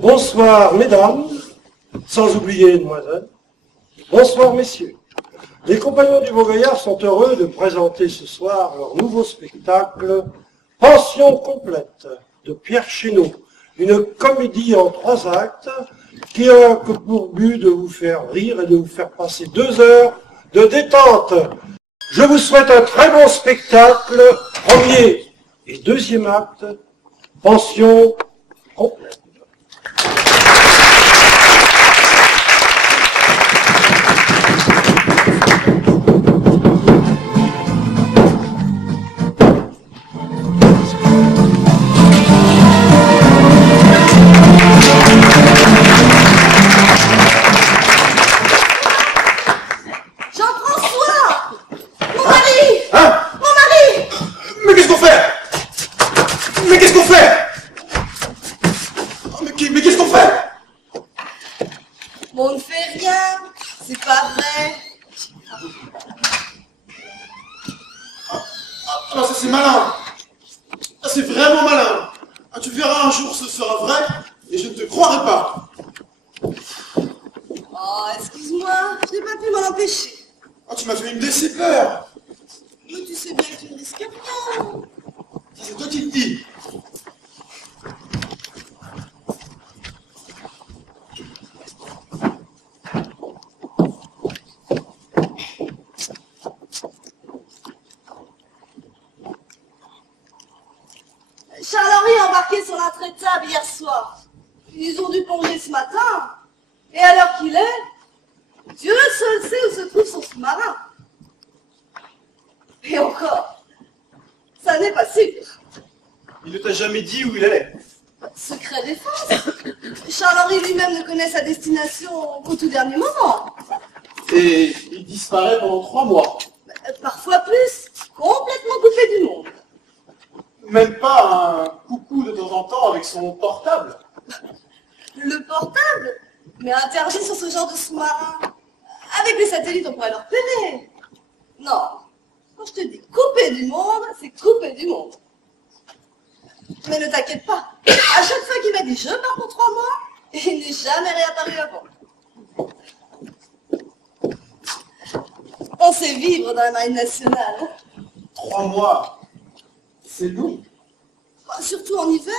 Bonsoir, mesdames, sans oublier mademoiselle. Bonsoir, messieurs. Les compagnons du Beaugaillard sont heureux de présenter ce soir leur nouveau spectacle « Pension complète » de Pierre Chéneau, une comédie en 3 actes qui a que pour but de vous faire rire et de vous faire passer 2 heures de détente. Je vous souhaite un très bon spectacle, premier et deuxième acte, Pension complète. On ne fait rien, c'est pas vrai. Ah, ça c'est malin. Ah, c'est vraiment malin. Ah, tu verras un jour, ce sera vrai, et je ne te croirai pas. Oh, excuse-moi, je n'ai pas pu m'en empêcher. Ah, tu m'as fait une décès peur. Mais tu sais bien que tu ne risques rien. C'est toi qui le dis. Charles-Henri a embarqué sur l'intraitable hier soir. Ils ont dû plonger ce matin. Et à l'heure qu'il est, Dieu seul sait où se trouve son sous-marin. Et encore, ça n'est pas sûr. Il ne t'a jamais dit où il allait. Secret défense. Charles-Henri lui-même ne connaît sa destination qu'au tout dernier moment. Et il disparaît pendant 3 mois. Parfois plus, complètement coupé du monde. Même pas un coucou de temps en temps avec son portable. Le portable? Mais interdit sur ce genre de sous-marin. Avec les satellites, on pourrait le repérer. Non. Quand je te dis couper du monde, c'est couper du monde. Mais ne t'inquiète pas. À chaque fois qu'il m'a dit je pars pour 3 mois, il n'est jamais réapparu avant. On sait vivre dans la marine nationale. 3 mois. C'est long. Surtout en hiver.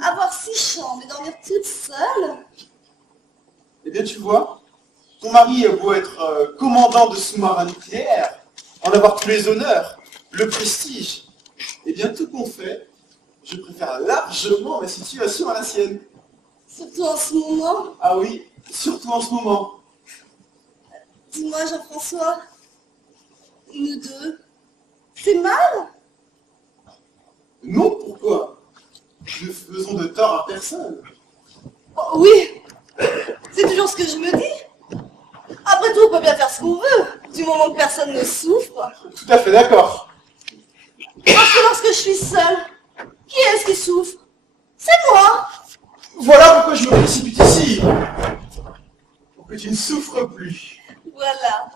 Avoir 6 chambres et dormir toute seule. Eh bien, tu vois, ton mari a beau être commandant de sous-marin nucléaire, en avoir tous les honneurs, le prestige. Eh bien, tout compte fait, je préfère largement ma situation à la sienne. Surtout en ce moment. Ah oui, surtout en ce moment. Dis-moi, Jean-François, nous deux, c'est mal? Non, pourquoi? Ne faisons de tort à personne. Oh, oui, c'est toujours ce que je me dis. Après tout, on peut bien faire ce qu'on veut, du moment que personne ne souffre. Tout à fait d'accord. Parce que lorsque je suis seule, qui est-ce qui souffre? C'est moi. Voilà pourquoi je me précipite ici. Pour que tu ne souffres plus. Voilà.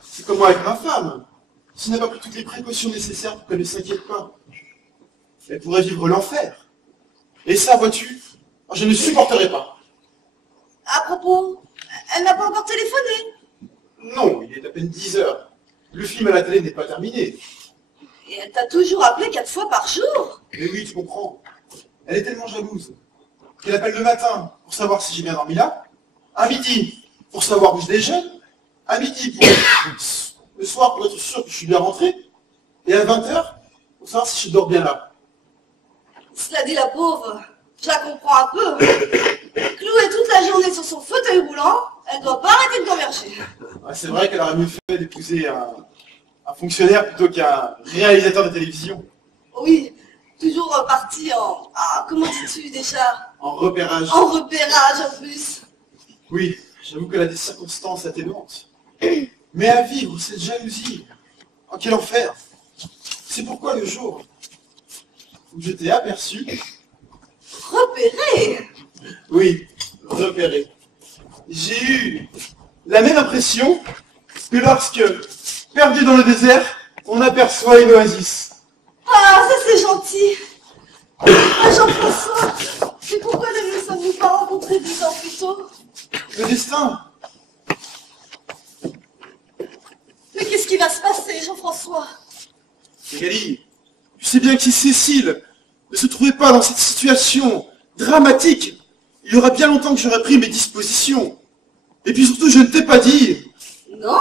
C'est comme moi avec ma femme. Si elle n'a pas pris toutes les précautions nécessaires pour qu'elle ne s'inquiète pas, elle pourrait vivre l'enfer. Et ça, vois-tu, je ne supporterai pas. À propos, elle n'a pas encore téléphoné. Non, il est à peine 10 heures. Le film à la télé n'est pas terminé. Et elle t'a toujours appelé 4 fois par jour. Mais oui, tu comprends. Elle est tellement jalouse qu'elle appelle le matin pour savoir si j'ai bien dormi là, à midi pour savoir où je déjeune, à midi pour le soir pour être sûr que je suis bien rentré, et à 20 heures pour savoir si je dors bien là. Cela dit, la pauvre, je la comprends un peu. Clouée toute la journée sur son fauteuil roulant, elle doit pas arrêter de converger. Ouais, c'est vrai qu'elle aurait mieux fait d'épouser un fonctionnaire plutôt qu'un réalisateur de télévision. Oui, toujours parti en... Ah, comment dis-tu déjà? En repérage. En repérage en plus. Oui, j'avoue qu'elle a des circonstances atténuantes. Mais à vivre cette jalousie, oh, quel enfer! C'est pourquoi le jour où je t'ai aperçu... Repéré? Oui, repéré. J'ai eu la même impression que lorsque, perdu dans le désert, on aperçoit une oasis. Ah, ça c'est gentil. Ah, Jean-François, c'est pourquoi nous nous sommes Le destin. Mais qu'est-ce qui va se passer, Jean-François? Magali, tu sais bien que si Cécile ne se trouvait pas dans cette situation dramatique, il y aura bien longtemps que j'aurais pris mes dispositions. Et puis surtout, je ne t'ai pas dit. Non?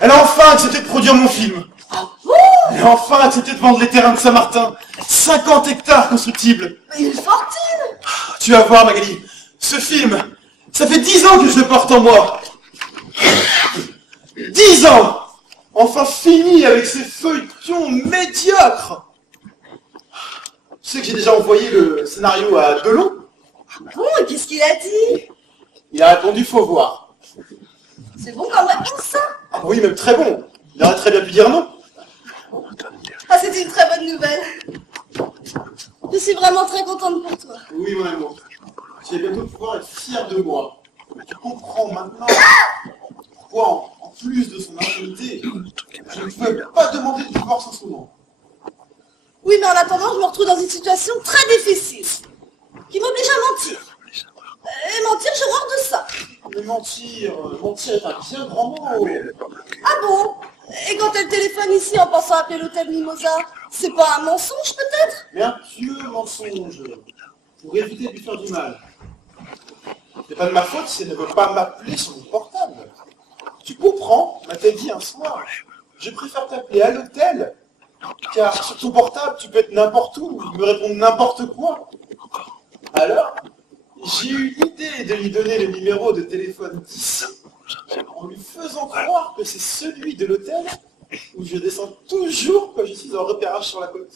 Elle a enfin accepté de produire mon film. Ah bon? Elle a enfin accepté de vendre les terrains de Saint-Martin. 50 hectares constructibles. Mais une fortune! Tu vas voir, Magali, ce film, ça fait 10 ans que je le porte en moi. 10 ans! Enfin fini avec ces feuilletons médiocres. Tu sais que j'ai déjà envoyé le scénario à Delon? Bon, et qu'est-ce qu'il a dit? Il a répondu, faut voir. C'est bon comme réponse, ça? Ah oui, même très bon. Il aurait très bien pu dire non. Ah, c'est une très bonne nouvelle. Je suis vraiment très contente pour toi. Oui, mon amour. Tu vas bientôt pouvoir être fier de moi. Tu comprends maintenant pourquoi, en plus de son intimité, je ne pouvais pas demander de divorce en ce moment. Oui, mais en attendant, je me retrouve dans une situation très difficile, qui m'oblige à mentir. Et mentir, j'ai horreur de ça. Mais mentir est un bien grand mot. Ah bon? Et quand elle téléphone ici en pensant appeler l'hôtel Mimosa, c'est pas un mensonge peut-être? Mais un pieux mensonge, pour éviter de lui faire du mal. C'est pas de ma faute si elle ne veut pas m'appeler sur mon portable. Tu comprends, m'a-t-elle dit un soir. Je préfère t'appeler à l'hôtel, car sur ton portable, tu peux être n'importe où, me répondre n'importe quoi. Alors, j'ai eu l'idée de lui donner le numéro de téléphone 10, en lui faisant croire que c'est celui de l'hôtel où je descends toujours quand je suis en repérage sur la côte.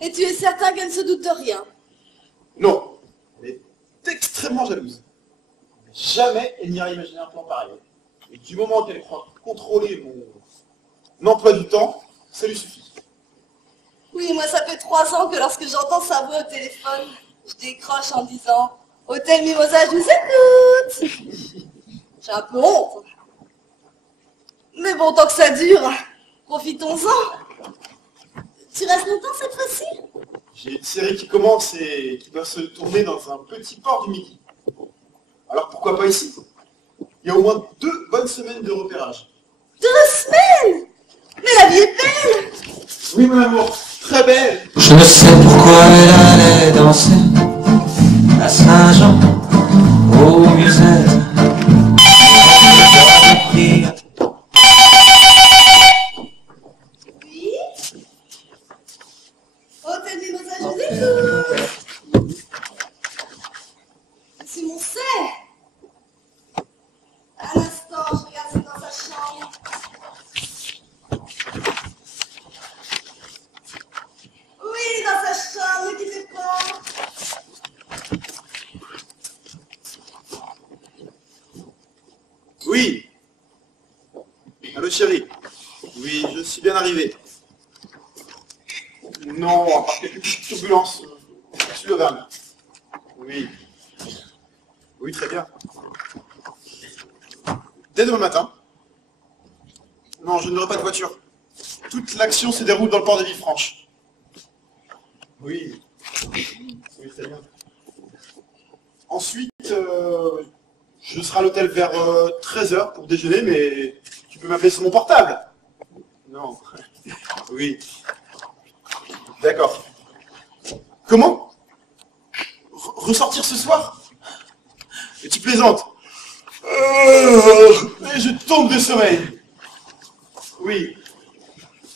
Et tu es certain qu'elle ne se doute de rien? Non, elle est extrêmement jalouse. Mais jamais elle n'ira imaginer un plan pareil. Et du moment qu'elle croit contrôler mon emploi du temps, ça lui suffit. Oui, moi ça fait 3 ans que lorsque j'entends sa voix au téléphone, je décroche en disant « Hôtel Mimosa, je vous écoute !» J'ai un peu honte. Mais bon, tant que ça dure, profitons-en. Tu restes longtemps cette fois-ci? J'ai une série qui commence et qui doit se tourner dans un petit port du Midi. Alors pourquoi pas ici? Il y a au moins 2 bonnes semaines de repérage. 2 semaines? Mais la vie est belle! Oui, mon amour, très belle. Je ne sais pourquoi elle allait danser à Saint-Jean, au musette. Oui? Hôtel Mimosa, je vous écoute! C'est mon sait! À l'instant, je regarde c'est dans sa chambre. Oui, dans sa chambre, ne quittez pas! Oui. Allô, chérie. Oui, je suis bien arrivé. Non, à part quelques petites turbulences sur le van. Oui. Oui, très bien. Dès demain matin. Non, je n'aurai pas de voiture. Toute l'action se déroule dans le port de Villefranche. Oui. Oui, très bien. Ensuite, je serai à l'hôtel vers 13h pour déjeuner, mais tu peux m'appeler sur mon portable. Non. Oui. D'accord. Comment? Ressortir ce soir? Et tu plaisantes? Et je tombe de sommeil. Oui.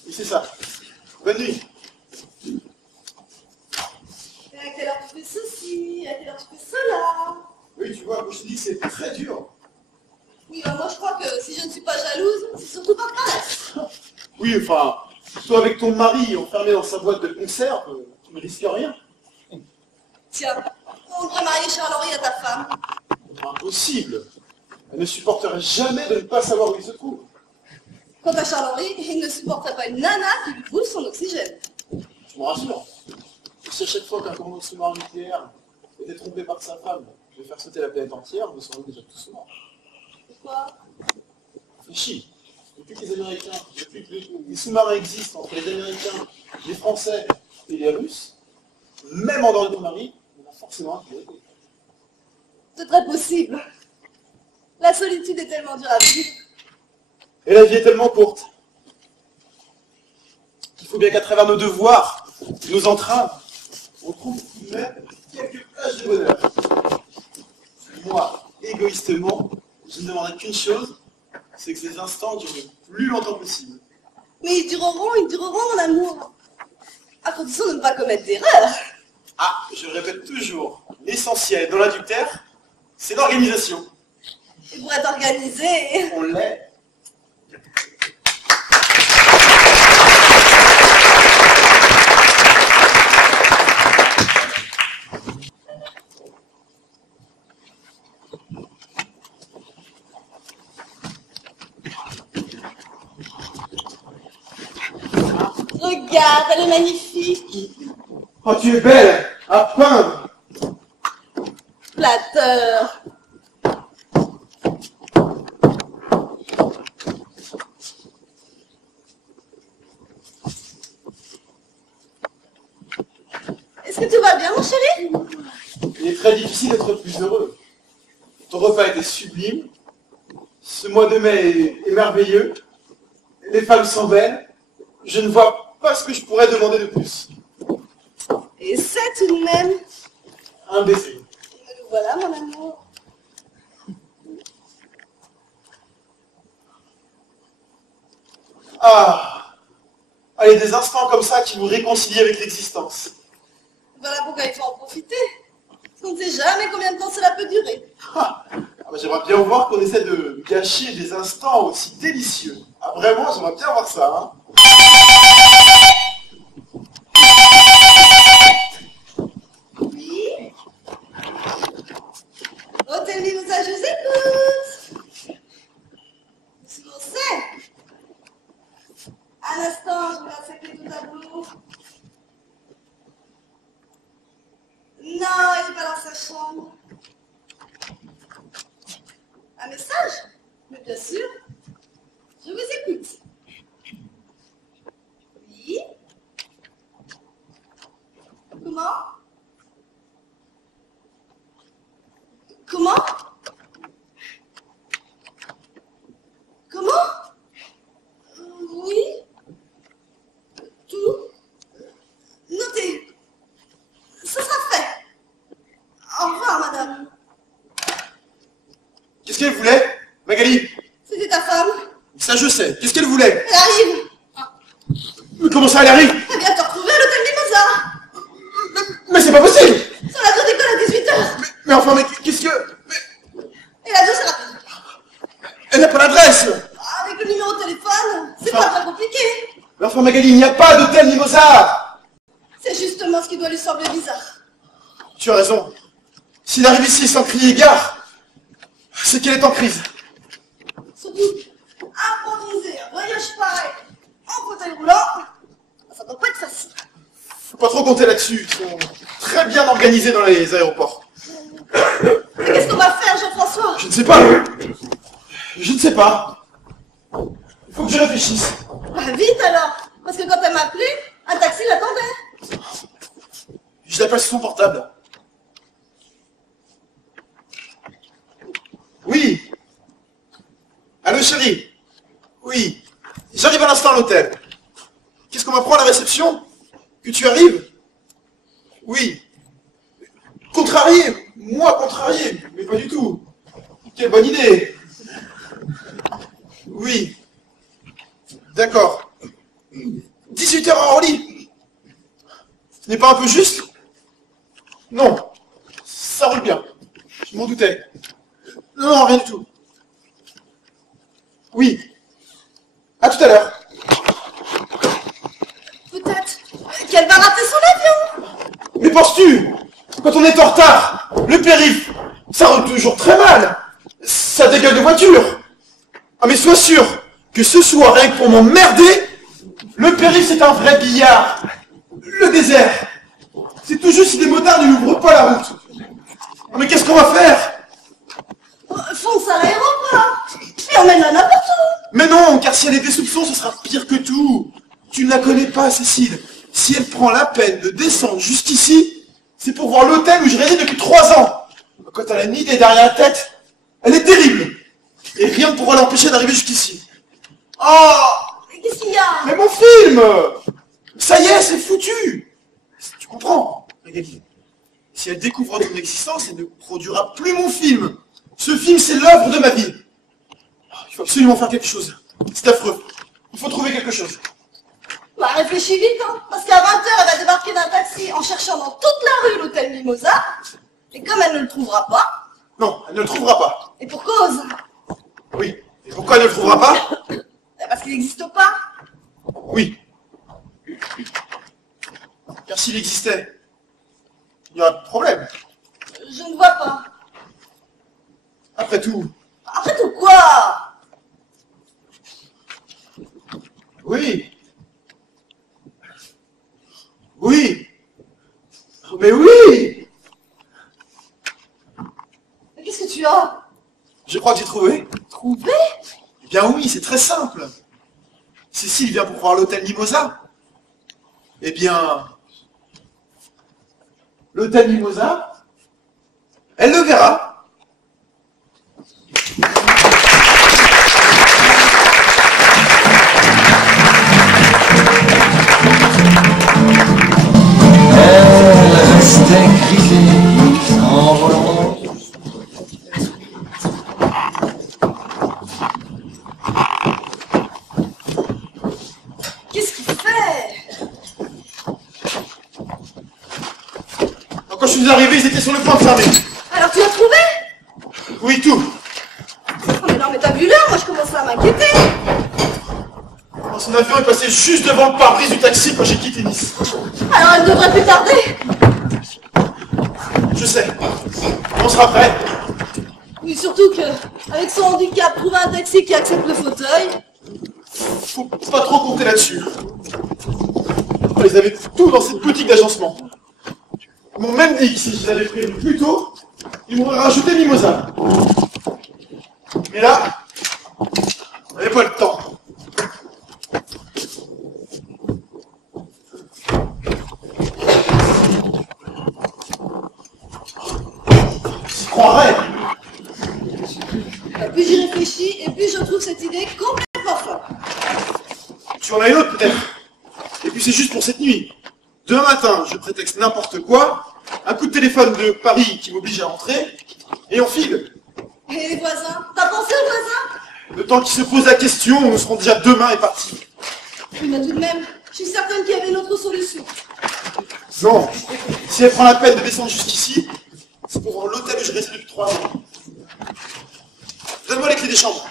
Oui, c'est ça. Bonne nuit. Et à quelle heure tu fais ceci? À quelle heure tu fais cela? Oui, tu vois, moi je te dis que c'est très dur. Oui, bah moi je crois que si je ne suis pas jalouse, c'est surtout pas grave. Oui, enfin, toi avec ton mari enfermé dans sa boîte de conserve, tu ne risques rien. Tiens, on devrait marier Charles-Henri à ta femme. Impossible. Elle ne supporterait jamais de ne pas savoir où il se trouve. Quant à Charles-Henri, il ne supporterait pas une nana qui lui brûle son oxygène. Je me rassure. Si à chaque fois qu'un commandant sous-marin nucléaire était trompé par sa femme, je vais faire sauter la planète entière, nous serions déjà tous morts. Pourquoi? Réfléchis. Depuis que les Américains, depuis que les sous-marins existent entre les Américains, les Français et les Russes, même en dehors de ton mari, on a forcément un priorité. C'est très possible. La solitude est tellement dure à vivre. Et la vie est tellement courte. Il faut bien qu'à travers nos devoirs, nos entraves, on trouve même quelques plages de bonheur. Moi, égoïstement, je ne demanderai qu'une chose, c'est que ces instants durent le plus longtemps possible. Mais ils dureront, mon amour. À condition de ne pas commettre d'erreur. Ah, je le répète toujours, l'essentiel dans l'adultère, c'est l'organisation. Et pour être organisé... On l'est. Regarde, elle est magnifique. Oh, tu es belle à peindre. Flatteur. Est-ce que tout va bien, mon chéri? Il est très difficile d'être plus heureux. Ton repas était sublime. Ce mois de mai est merveilleux. Les femmes sont belles. Je ne vois pas ce que je pourrais demander de plus. Et c'est tout de même... Un baiser. Le voilà, mon amour. Ah, allez, des instants comme ça qui vous réconcilient avec l'existence. Voilà pourquoi il faut en profiter. On ne sait jamais combien de temps cela peut durer. Ah, bah, j'aimerais bien voir qu'on essaie de gâcher des instants aussi délicieux. Ah, vraiment, j'aimerais bien voir ça, hein. Oui. Hôtel Mimosa, je vous écoute. Ce qu'on sait. Un instant, je vais accepter tout tableau. Non, il n'est pas dans sa chambre. Un message? Mais bien sûr. Je vous écoute. Oui. Comment? Comment? Comment? Oui. Tout. Notez. Ce sera fait. Au revoir, madame. Qu'est-ce qu'elle voulait, Magali? C'était ta femme. Ça, je sais. Qu'est-ce qu'elle voulait? Elle arrive. Mais comment ça, elle arrive? Elle vient te retrouver à l'hôtel Mimosa. Mais c'est pas possible! Sur la tour d'école à 18h. Mais enfin, mais qu'est-ce que... Et la douce est rapide. Elle n'a pas l'adresse! Avec le numéro de téléphone, c'est pas très compliqué. Mais enfin, Magali, il n'y a pas d'hôtel Mimosa! C'est justement ce qui doit lui sembler bizarre. Tu as raison. S'il arrive ici sans crier gare, c'est qu'elle est en crise. Surtout, improviser un voyage pareil en fauteuil roulant, ça doit pas être facile. Faut pas trop compter là-dessus. Ils sont très bien organisés dans les aéroports. Mais qu'est-ce qu'on va faire, Jean-François? Je ne sais pas. Je ne sais pas. Il faut que je réfléchisse. Bah vite alors, parce que quand elle m'a appelé, un taxi l'attendait. Je l'appelle sur son portable. Oui. Allô, chérie. Oui. J'arrive à l'instant à l'hôtel. Qu'est-ce qu'on m'apprend à la réception? Que tu arrives? Oui. Contrarié? Moi, contrarié? Mais pas du tout. Quelle bonne idée. Oui. D'accord. 18h en lit. Ce n'est pas un peu juste? Non. Ça roule bien. Je m'en doutais. Non, rien du tout. Oui. À tout à l'heure. Peut-être qu'elle va rater son avion. Mais penses-tu? Quand on est en retard, le périph', ça roule toujours très mal. Ça dégueule de voiture. Ah mais sois sûr que ce soir, rien que pour m'emmerder, le périph' c'est un vrai billard. Le désert. C'est tout juste si des motards ne l'ouvrent pas la route. Ah mais qu'est-ce qu'on va faire? Fonce à l'aéroport. Et emmène-la n'importe où. Mais non, car si elle est des soupçons, ce sera pire que tout. Tu ne la connais pas, Cécile. Si elle prend la peine de descendre juste ici, c'est pour voir l'hôtel où je réside depuis 3 ans. Quand elle a une idée derrière la tête, elle est terrible. Et rien ne pourra l'empêcher d'arriver jusqu'ici. Oh! Mais qu'est-ce qu'il y a? Mais mon film! Ça y est, c'est foutu! Tu comprends, Magali? Si elle découvre ton existence, elle ne produira plus mon film. Ce film, c'est l'œuvre de ma vie. Il faut absolument faire quelque chose. C'est affreux. Il faut trouver quelque chose. Bah réfléchis vite, hein, parce qu'à 20h, elle va débarquer d'un taxi en cherchant dans toute la rue l'hôtel Mimosa. Et comme elle ne le trouvera pas... Non, elle ne le trouvera pas. Et pour cause. Oui. Et pourquoi elle ne le trouvera pas? Parce qu'il n'existe pas. Oui. Car s'il existait, il y aurait pas de problème. Je ne vois pas. Après tout, Après tout quoi? oui. Oui. Mais oui. Mais qu'est-ce que tu as? Je crois que j'ai trouvé. Trouvé? Eh bien oui, c'est très simple. Cécile vient pour voir l'hôtel Mimosa. Eh bien, l'hôtel Mimosa, elle le verra. Elle restait grisée en volant. Qu'est-ce qu'il fait? Quand je suis arrivé, ils étaient sur le point de fermer. Alors tu l'as trouvé? Oui, tout. Oh, mais non, mais t'as vu l'heure? Moi je commençais à m'inquiéter. Son avion est passé juste devant le pare-brise du taxi quand j'ai quitté Nice. Alors elle devrait plus tarder. Je sais. On sera prêt. Oui, surtout que, avec son handicap, trouver un taxi qui accepte le fauteuil. Faut pas trop compter là-dessus. Ils avaient tout dans cette boutique d'agencement. Ils m'ont même dit que si je l'avais prévu plus tôt, ils m'auraient rajouté Mimosa. Mais là, on n'avait pas le temps. J'y croirais. Plus j'y réfléchis, et plus je trouve cette idée complètement folle. Tu en as une autre peut-être. Et puis c'est juste pour cette nuit. Demain matin, je prétexte n'importe quoi, un coup de téléphone de Paris qui m'oblige à rentrer, et on file. Et les voisins? T'as pensé aux voisins? Le temps qu'ils se posent la question, nous serons déjà demain et partis. Oui, mais tout de même, je suis certaine qu'il y avait une autre solution. Non, si elle prend la peine de descendre jusqu'ici, c'est pour l'hôtel où je reste depuis 3 ans. Donne-moi les clés des chambres.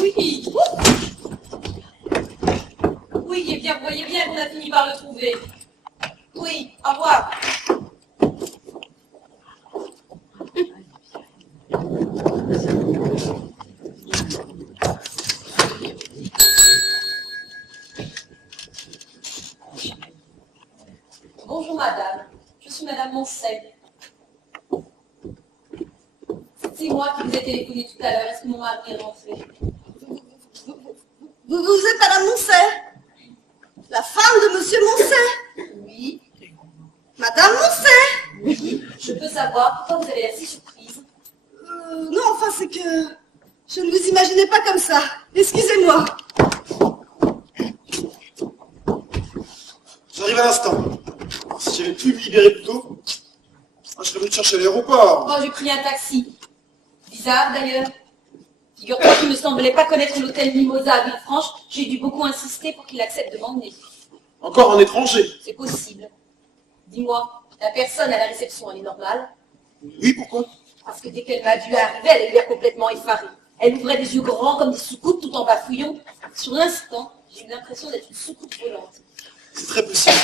Oui. Oui, eh bien, vous voyez bien qu'on a fini par le trouver. Oui, au revoir. Bonjour madame, je suis madame Moncey. C'est moi qui vous ai téléphoné tout à l'heure, est-ce que mon mari est rentré? Vous êtes Madame Moncey? La femme de Monsieur Moncey? Oui. Madame Moncey? Oui, je peux savoir pourquoi vous avez l'air si surprise. Non, enfin, c'est que... Je ne vous imaginais pas comme ça. Excusez-moi. J'arrive à l'instant. Si j'avais pu me libérer plus tôt, je serais venu te chercher à l'aéroport. Oh, j'ai pris un taxi. Bizarre d'ailleurs. Figure-toi qu'il ne semblait pas connaître l'hôtel Mimosa à Villefranche. J'ai dû beaucoup insister pour qu'il accepte de m'emmener. Encore en étranger. C'est possible. Dis-moi, la personne à la réception, elle est normale? Oui, pourquoi? Parce que dès qu'elle m'a vu arriver, elle avait l'air complètement effarée. Elle ouvrait des yeux grands comme des soucoupes tout en bafouillant. Sur l'instant, j'ai eu l'impression d'être une soucoupe volante. C'est très possible.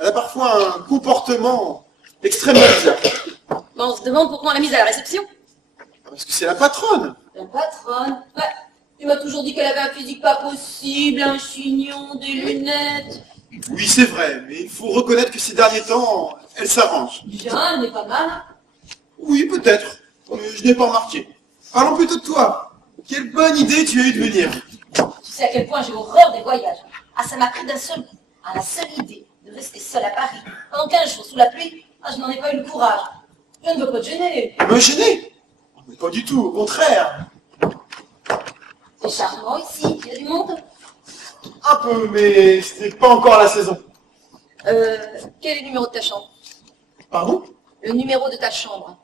Elle a parfois un comportement extrêmement bizarre. Mais on se demande pourquoi on l'a mise à la réception. Parce que c'est la patronne. La patronne? Bah, tu m'as toujours dit qu'elle avait un physique pas possible, un chignon, des lunettes. Oui, c'est vrai, mais il faut reconnaître que ces derniers temps, elle s'arrange. Bien, elle n'est pas mal. Oui, peut-être, mais je n'ai pas remarqué. Parlons plutôt de toi. Quelle bonne idée tu as eu de venir. Tu sais à quel point j'ai horreur des voyages. Ah, ça m'a pris d'un seul coup. À la seule idée de rester seule à Paris, pendant 15 jours sous la pluie, ah, je n'en ai pas eu le courage. Je ne veux pas te gêner. Me gêner? Mais pas du tout, au contraire. C'est charmant ici, il y a du monde. Un peu, mais c'est pas encore la saison. Quel est le numéro de ta chambre? Pardon? Le numéro de ta chambre.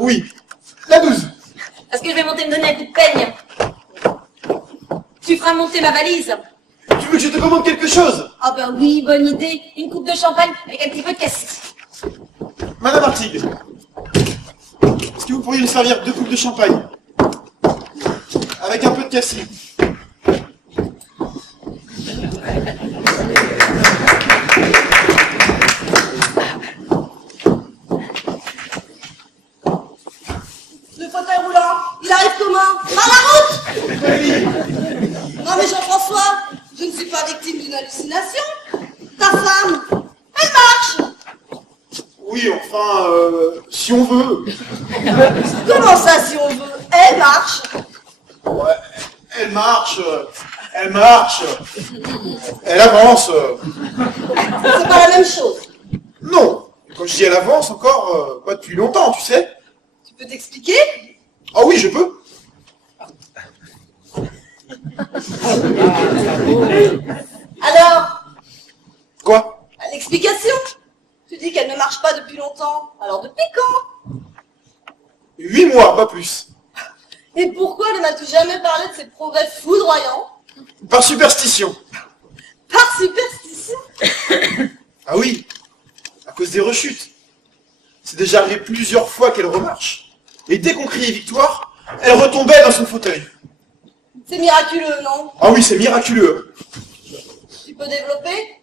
Oui. La 12. Parce que je vais monter me donner un coup de peigne. Tu feras monter ma valise. Tu veux que je te commande quelque chose? Ah ben oui, bonne idée. Une coupe de champagne avec un petit peu de cassis. Madame Artigue, est-ce que vous pourriez nous servir 2 coupes de champagne? Avec un peu de cassis. Le fauteuil roulant, il arrive comment? Par la route! Non mais Jean-François, je ne suis pas victime d'une hallucination. Ta femme, elle marche! Oui, enfin, si on veut. Comment ça si on veut? Elle marche! Ouais, elle marche, elle marche, elle avance. C'est pas la même chose. Non, quand je dis elle avance encore, pas depuis longtemps, tu sais. Tu peux t'expliquer? Ah oui, je peux. Alors, Quoi? l'explication? Tu dis qu'elle ne marche pas depuis longtemps. Alors depuis quand? 8 mois, pas plus. Et pourquoi ne m'as-tu jamais parlé de ces progrès foudroyants? Par superstition. Par superstition? Ah oui, à cause des rechutes. C'est déjà arrivé plusieurs fois qu'elle remarche. Et dès qu'on criait victoire, elle retombait dans son fauteuil. C'est miraculeux, non? Ah oui, c'est miraculeux. Tu peux développer?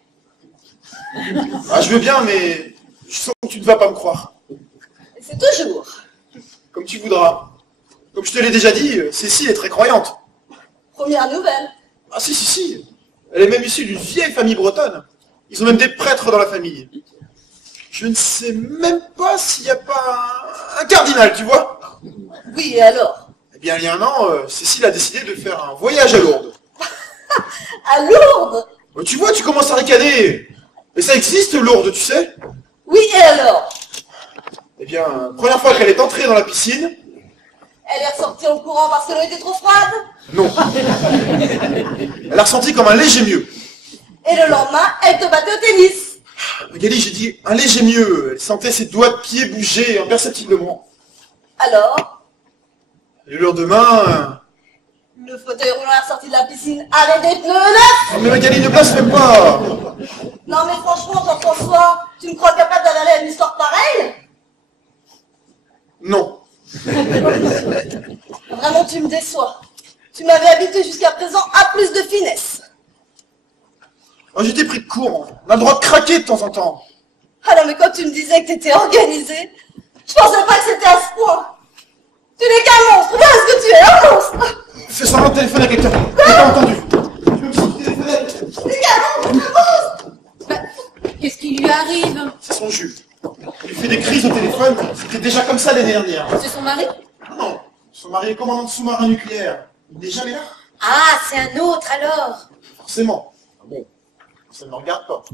Ah, je veux bien, mais je sens que tu ne vas pas me croire. Et c'est toujours. Comme tu voudras. Comme je te l'ai déjà dit, Cécile est très croyante. Première nouvelle. Ah si. Elle est même issue d'une vieille famille bretonne. Ils ont même des prêtres dans la famille. Je ne sais même pas s'il n'y a pas un cardinal, tu vois. Oui, et alors? Eh bien, il y a un an, Cécile a décidé de faire un voyage à Lourdes. À Lourdes? Tu vois, tu commences à ricaner. Et ça existe, Lourdes, tu sais. Oui, et alors? Eh bien, première fois qu'elle est entrée dans la piscine, Elle est ressortie en courant parce que l'eau était trop froide? non. Elle a ressenti comme un léger mieux. Et le lendemain, elle te battait au tennis? Magali, j'ai dit un léger mieux. Elle sentait ses doigts de pied bouger imperceptiblement. Alors? Le lendemain... Le fauteuil roulant est ressorti de la piscine avec des pneus neufs? Oh, mais Magali, ne blasphème pas. Non mais franchement, Jean-François, tu me crois capable d'avaler à une histoire pareille? Non. Vraiment, tu me déçois. Tu m'avais habitué jusqu'à présent à plus de finesse. Oh, j'étais pris de court. On a le droit de craquer de temps en temps. Ah non, mais quand tu me disais que t'étais organisé, je pensais pas que c'était à ce point. Tu n'es qu'un monstre, voilà ce que tu es, un monstre. Fais semblant de téléphoner à quelqu'un. J'ai pas entendu. Tu veux que je téléphone? Tu n'es qu'un monstre, un monstre. Bah, qu'est-ce qui lui arrive? C'est son Jules. Il lui fait des crises au téléphone. C'était déjà comme ça l'année dernière. C'est son mari? Non. Son mari est commandant de sous-marin nucléaire. Il n'est jamais là. Ah, c'est un autre alors. Forcément. Ah bon. Ça ne me regarde pas.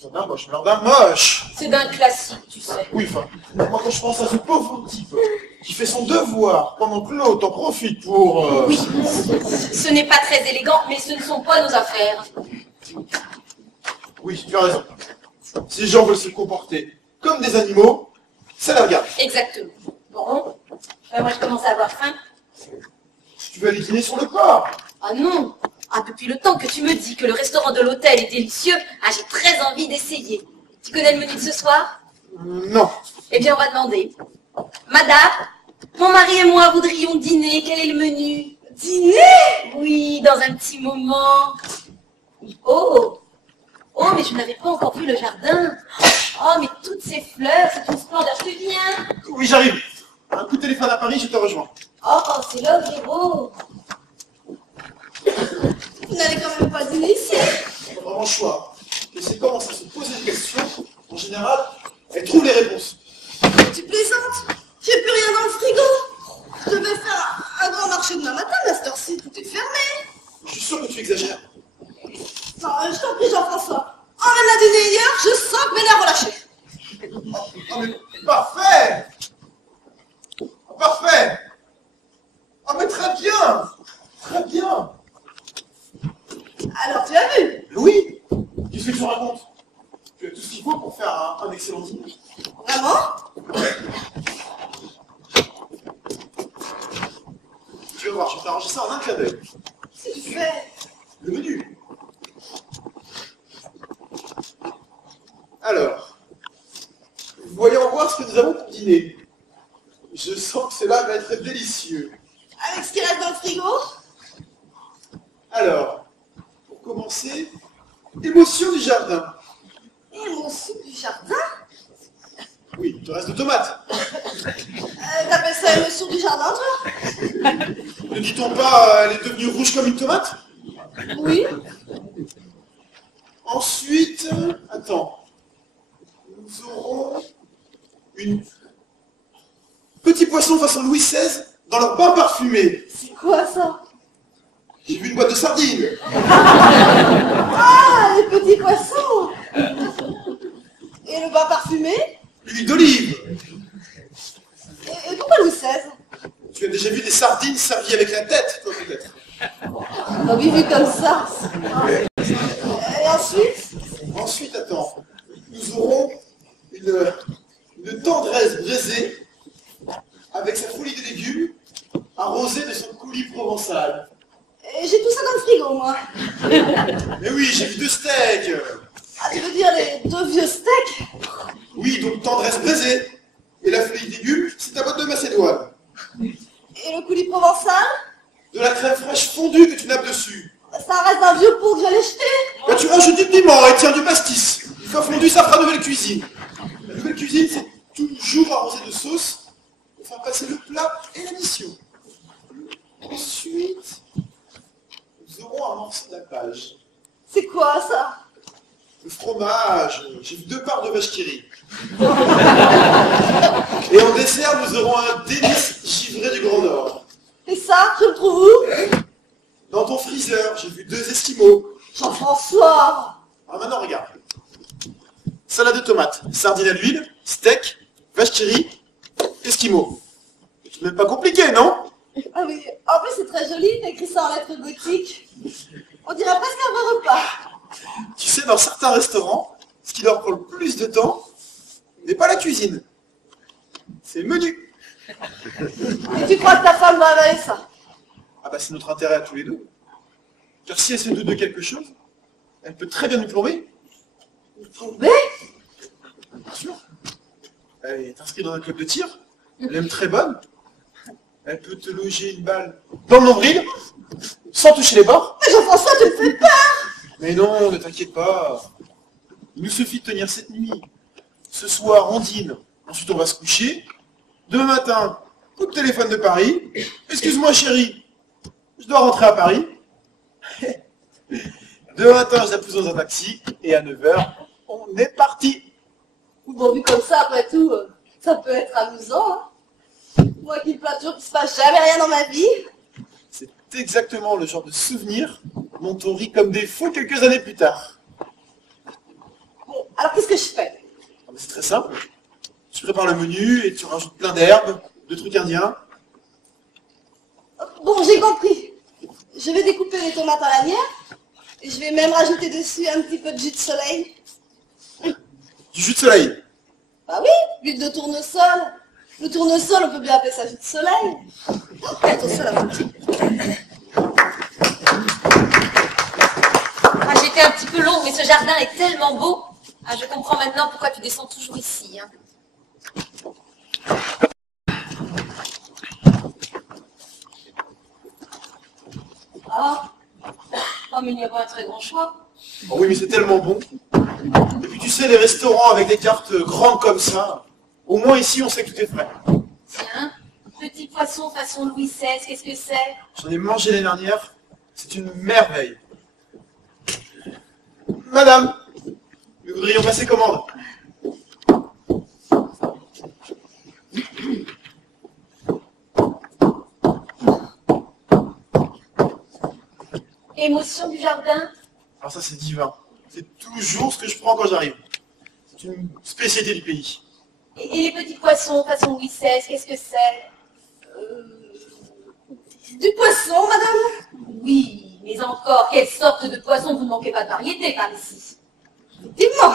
C'est d'un moche, mais d'un moche. C'est d'un classique, tu sais. Oui, enfin, moi quand je pense à ce pauvre type qui fait son devoir pendant que l'autre en profite pour... Oui, ce n'est pas très élégant, mais ce ne sont pas nos affaires. Oui, tu as raison. Si les gens veulent se comporter comme des animaux, ça la regarde. Exactement. Bon, moi je commence à avoir faim. Tu veux aller dîner sur le port? Ah non. Ah, depuis le temps que tu me dis que le restaurant de l'hôtel est délicieux, ah, j'ai très envie d'essayer. Tu connais le menu de ce soir? Non. Eh bien, on va demander. Madame, mon mari et moi voudrions dîner. Quel est le menu? Dîner? Oui, dans un petit moment. Oh! Oh, mais je n'avais pas encore vu le jardin. Oh, mais toutes ces fleurs, c'est une splendeur. Tu viens? Oui, j'arrive. Un coup de téléphone à Paris, je te rejoins. Oh, c'est là où c'est beau. Vous n'allez quand même pas dîner ici. On a vraiment le choix. Et c'est commence à se poser des questions. En général, elle trouve les réponses. Tu plaisantes? J'ai plus rien dans le frigo. Je devais faire un grand marché demain matin, mais à cette heure-ci, tout est fermé. Je suis sûr que tu exagères. Non, je t'en prie, Jean-François. On en a dîné hier, je sens que mes nerfs relâchés. Oh, mais parfait! Parfait! Qu'est-ce que tu racontes? Tu as tout ce qu'il faut pour faire un excellent dîner. Vraiment? Tu vas voir, je vais t'arranger ça en un clin d'œil. Qu'est-ce que tu fais? Le menu. Alors, voyons voir ce que nous avons pour dîner. Je sens que cela va être délicieux. Avec ce qui reste dans le frigo? Alors, pour commencer, émotion du jardin. Et mon soupe du jardin? Oui, il te reste de tomates. T'appelles ça une soupe du jardin, toi? Ne dit-on pas, elle est devenue rouge comme une tomate? Oui. Ensuite, attends, nous aurons une petit poisson façon Louis XVI dans leur bain parfumé. C'est quoi ça? J'ai vu une boîte de sardines. Ah, les petits poissons! Et le bain parfumé? L'huile d'olive. Et pourquoi Louis XVI? Tu as déjà vu des sardines servies avec la tête, toi peut-être? Ah oui, vu comme ça. Et ensuite? Ensuite, attends, nous aurons une tendresse braisée avec sa folie de légumes arrosée de son coulis provençal. Et j'ai tout ça dans le frigo, moi. Mais oui, j'ai vu 2 steaks. Ah, tu veux dire les 2 vieux steaks? Oui, donc tendresse braisée. Et la folie de légumes, c'est ta boîte de Macédoine. Et le coulis provençal? De la crème fraîche fondue que tu nappes dessus. Ça reste un vieux pot que j'allais jeter. Bah, tu rajoutes du piment et tiens du pastis. Une fois fondu, ça fera nouvelle cuisine. La nouvelle cuisine, c'est toujours arrosé de sauce pour faire passer le plat et la mission. Ensuite, nous aurons un morceau d'alpage. C'est quoi ça? Le fromage, j'ai vu 2 parts de vache qui rit. Et en dessert, nous aurons un délice givré du Grand Nord. Et ça, je le trouve où? Dans ton freezer, j'ai vu 2 esquimaux. Jean-François! Alors maintenant, regarde. Salade de tomates, sardines à l'huile, steak, vache qui rit, esquimaux. C'est même pas compliqué, non? Ah oui, en plus c'est très joli, t'as écrit ça en lettres gothiques. On dirait presque un vrai repas. Tu sais, dans certains restaurants, ce qui leur prend le plus de temps n'est pas la cuisine. C'est le menu. Et tu crois que ta femme va avaler ça? Ah bah c'est notre intérêt à tous les deux. Car si elle se doute de quelque chose, elle peut très bien nous plomber. Vous trouvez? Bien sûr. Elle est inscrite dans un club de tir. Elle est très bonne. Elle peut te loger une balle dans le nombril, sans toucher les bords. Mais Jean-François, tu me fais peur! Mais non, ne t'inquiète pas. Il nous suffit de tenir cette nuit. Ce soir, on dîne. Ensuite, on va se coucher. Demain matin, coup de téléphone de Paris. Excuse-moi, chérie, je dois rentrer à Paris. Demain matin, je la pousse dans un taxi. Et à 9h, on est parti. Bon, vu comme ça, après tout, ça peut être amusant, hein. Moi qui plains toujours qu'il se passe jamais rien dans ma vie. C'est exactement le genre de souvenir dont on rit comme des fous quelques années plus tard. Bon, alors qu'est-ce que je fais? Ah, mais c'est très simple. Tu prépares le menu et tu rajoutes plein d'herbes, de trucs indiens. Bon, j'ai compris. Je vais découper les tomates en lanières. Et je vais même rajouter dessus un petit peu de jus de soleil. Du jus de soleil. Bah oui, l'huile de tournesol. Le tournesol, on peut bien appeler ça jus de soleil. Attention là. Ah, j'étais un petit peu longue, mais ce jardin est tellement beau. Ah, je comprends maintenant pourquoi tu descends toujours ici. Hein. Ah, oh, mais il n'y a pas un très grand choix. Oh oui, mais c'est tellement bon. Et puis tu sais, les restaurants avec des cartes grandes comme ça, au moins ici, on sait que tout est frais. Tiens, petit poisson façon Louis XVI, qu'est-ce que c'est? J'en ai mangé l'année dernière. C'est une merveille. Madame, nous voudrions passer commande. Émotion du jardin? Alors ça, c'est divin. C'est toujours ce que je prends quand j'arrive. C'est une spécialité du pays. Et les petits poissons façon Louis XVI, qu'est-ce que c'est? Du poisson, madame? Oui, mais encore, quelle sorte de poisson? Vous ne manquez pas de variété par ici. Effectivement.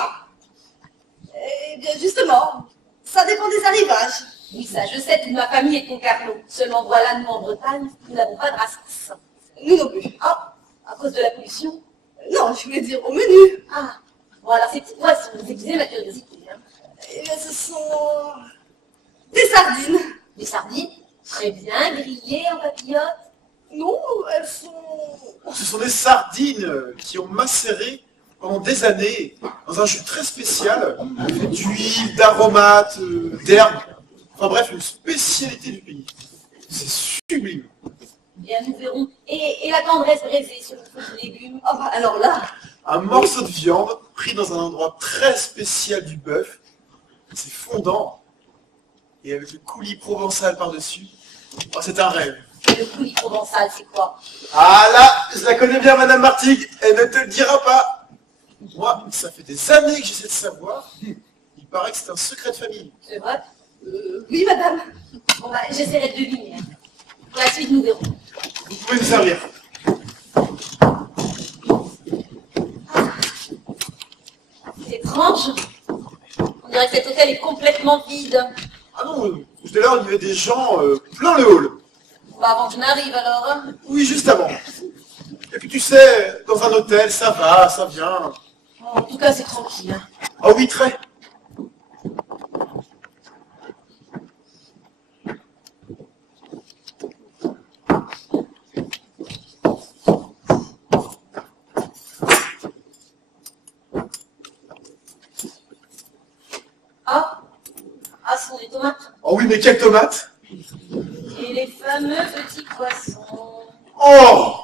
Eh bien, justement, ça dépend des arrivages. Oui, ça, je sais, toute ma famille est Concarneau. Seulement voilà, nous en Bretagne, nous n'avons pas de racisme. Nous non plus. Ah, à cause de la pollution? Non, je voulais dire au menu. Ah, bon alors ces petits poissons, vous excusez ma curiosité. Hein. Eh bien, ce sont des sardines. Des sardines, très bien, grillées en papillote. Non, elles sont... Ce sont des sardines qui ont macéré pendant des années dans un jus très spécial, fait d'huile, d'aromates, d'herbes. Enfin bref, une spécialité du pays. C'est sublime. Bien, nous verrons. Et la tendresse braisée sur le feu de légumes. Ah, bah, alors là, Un morceau de viande pris dans un endroit très spécial du bœuf. C'est fondant. Et avec le coulis provençal par-dessus. Oh, c'est un rêve. Et le coulis provençal, c'est quoi? Ah là, je la connais bien, Madame Martigues. Elle ne te le dira pas. Moi, ça fait des années que j'essaie de savoir. Il paraît que c'est un secret de famille. C'est vrai? oui, madame. Bon, bah, j'essaierai de deviner. Pour la suite, nous verrons. Vous pouvez nous servir. C'est étrange. On dirait que cet hôtel est complètement vide. Ah non, tout à l'heure, il y avait des gens plein le hall. Bah, avant que je n'arrive, alors. Hein. Oui, juste avant. Et puis tu sais, dans un hôtel, ça va, ça vient. En tout cas, c'est tranquille. Hein. Ah oui, très. Ah, ce sont des tomates. Oh oui, mais quelles tomates! Et les fameux petits poissons. Oh!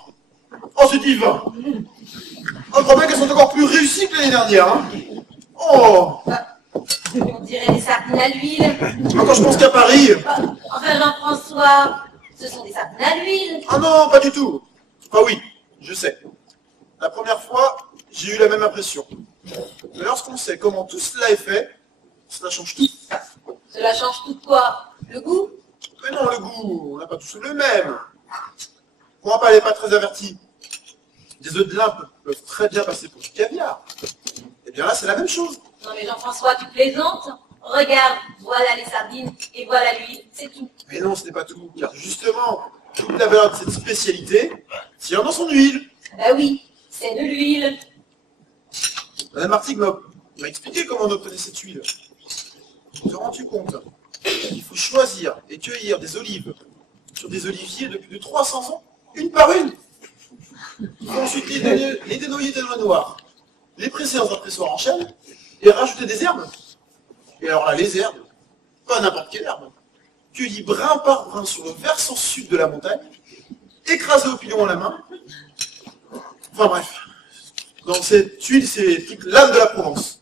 Oh, c'est divin! Oh, je crois bien qu'elles sont encore plus réussies que l'année dernière, hein? Oh! On dirait des sardines à l'huile. Quand je pense qu'à Paris... Enfin, Jean-François, ce sont des sardines à l'huile. Ah non, pas du tout! Ah oui, je sais. La première fois, j'ai eu la même impression. Mais lorsqu'on sait comment tout cela est fait, cela change tout. Cela change tout quoi? Le goût? Mais non, le goût, on n'a pas tous le même. Pour un palais pas très averti, des œufs de lin peuvent très bien passer pour du caviar. Et bien là, c'est la même chose. Non mais Jean-François, tu plaisantes? Regarde, voilà les sardines et voilà l'huile, c'est tout. Mais non, ce n'est pas tout, car justement, toute la valeur de cette spécialité tient dans son huile. Bah oui, c'est de l'huile. Madame Martigues m'a expliqué comment on obtenait cette huile. Te rends-tu compte? Il faut choisir et cueillir des olives sur des oliviers de plus de 300 ans, une par une. Il faut ensuite les dénoyer de noix noires, les presser dans un pressoir en chêne et rajouter des herbes. Et alors là, les herbes, pas n'importe quelle herbe, cueillies brin par brin sur le versant sud de la montagne, écrasées au pilon à la main. Enfin bref, dans cette huile, c'est toute l'âme de la Provence.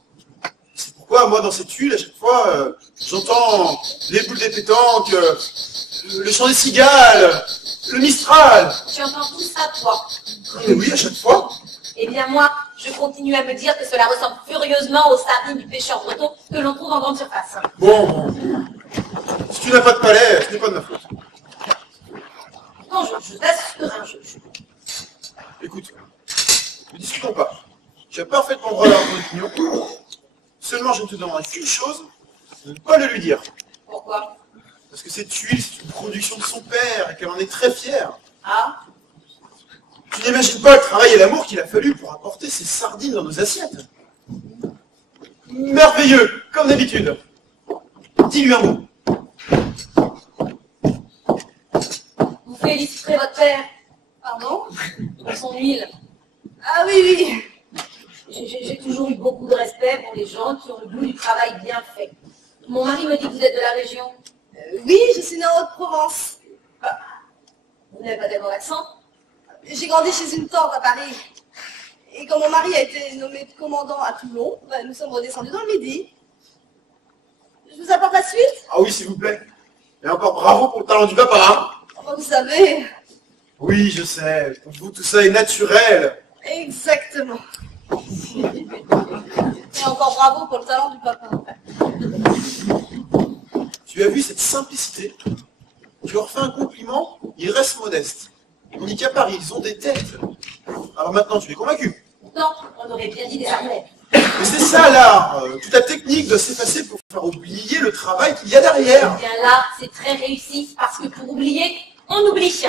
C'est pourquoi, moi, dans cette huile, à chaque fois, j'entends les boules des pétanques, le chant des cigales, le mistral. Tu entends tout ça, toi? Et oui, à chaque fois. Eh bien moi, je continue à me dire que cela ressemble furieusement aux sardines du pêcheur breton que l'on trouve en grande surface. Bon. Si tu n'as pas de palais, ce n'est pas de ma faute. Non, je t'assure, hein, Écoute, ne discutons pas. Tu as parfaitement droit d'avoir ton opinion. Seulement, je ne te demanderai qu'une chose, de ne pas le lui dire. Pourquoi? Parce que cette huile, c'est une production de son père et qu'elle en est très fière. Ah? Tu n'imagines pas le travail et l'amour qu'il a fallu pour apporter ces sardines dans nos assiettes. Merveilleux, comme d'habitude. Dis-lui un mot. Vous féliciterez votre père Pardon? pour son huile. Ah oui. J'ai toujours eu beaucoup de respect pour les gens qui ont le goût du travail bien fait. Mon mari me dit que vous êtes de la région. Oui, je suis née en Haute-Provence. Vous n'avez pas tellement d'accent? J'ai grandi chez une tante à Paris. Et quand mon mari a été nommé commandant à Toulon, nous sommes redescendus dans le Midi. Je vous apporte la suite? Ah oui, s'il vous plaît. Et encore bravo pour le talent du papa. Enfin, vous savez. Oui, je sais. Pour vous, tout ça est naturel. Exactement. Et encore bravo pour le talent du papa. Tu as vu cette simplicité? Tu leur fais un compliment, ils restent modestes. On dit qu'à Paris, ils ont des têtes. Alors maintenant, tu es convaincu? Non, on aurait bien dit des armées. Mais c'est ça l'art. Toute la technique doit s'effacer pour faire oublier le travail qu'il y a derrière. Eh bien là, c'est très réussi, parce que pour oublier, on oublie.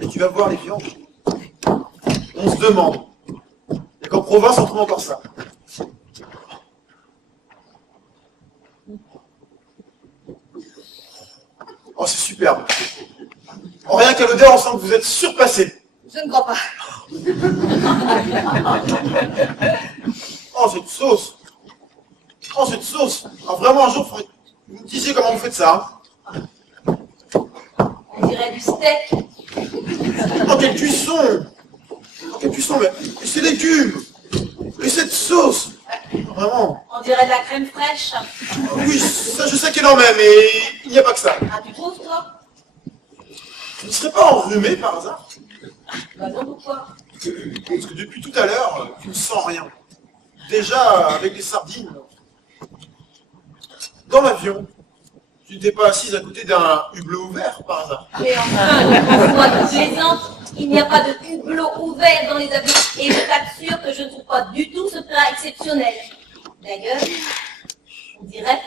Et tu vas voir les viandes. On se demande. Et qu'en province, on trouve encore ça. Oh, c'est superbe. En rien qu'à l'odeur, on sent que vous êtes surpassé. Je ne crois pas. Oh, cette sauce. Oh, cette sauce. Alors vraiment, un jour, faudrait que vous me disiez comment vous faites ça. On dirait du steak. Oh, quelle cuisson. Oh, quelle cuisson, mais ces légumes. Et cette sauce. Vraiment. On dirait de la crème fraîche. Oui, ça, je sais qu'elle en met, mais il n'y a pas que ça. Ah, tu trouves, toi? Tu ne serais pas enrhumé par hasard? Bah non, pourquoi? Parce que depuis tout à l'heure, tu ne sens rien. Déjà, avec les sardines. Dans l'avion, tu n'étais pas assise à côté d'un hublot ouvert par hasard? Mais enfin, moi qui plaisante, il n'y a pas de hublot ouvert dans les avions. Et je t'assure que je ne trouve pas du tout ce plat exceptionnel. D'ailleurs, on dirait,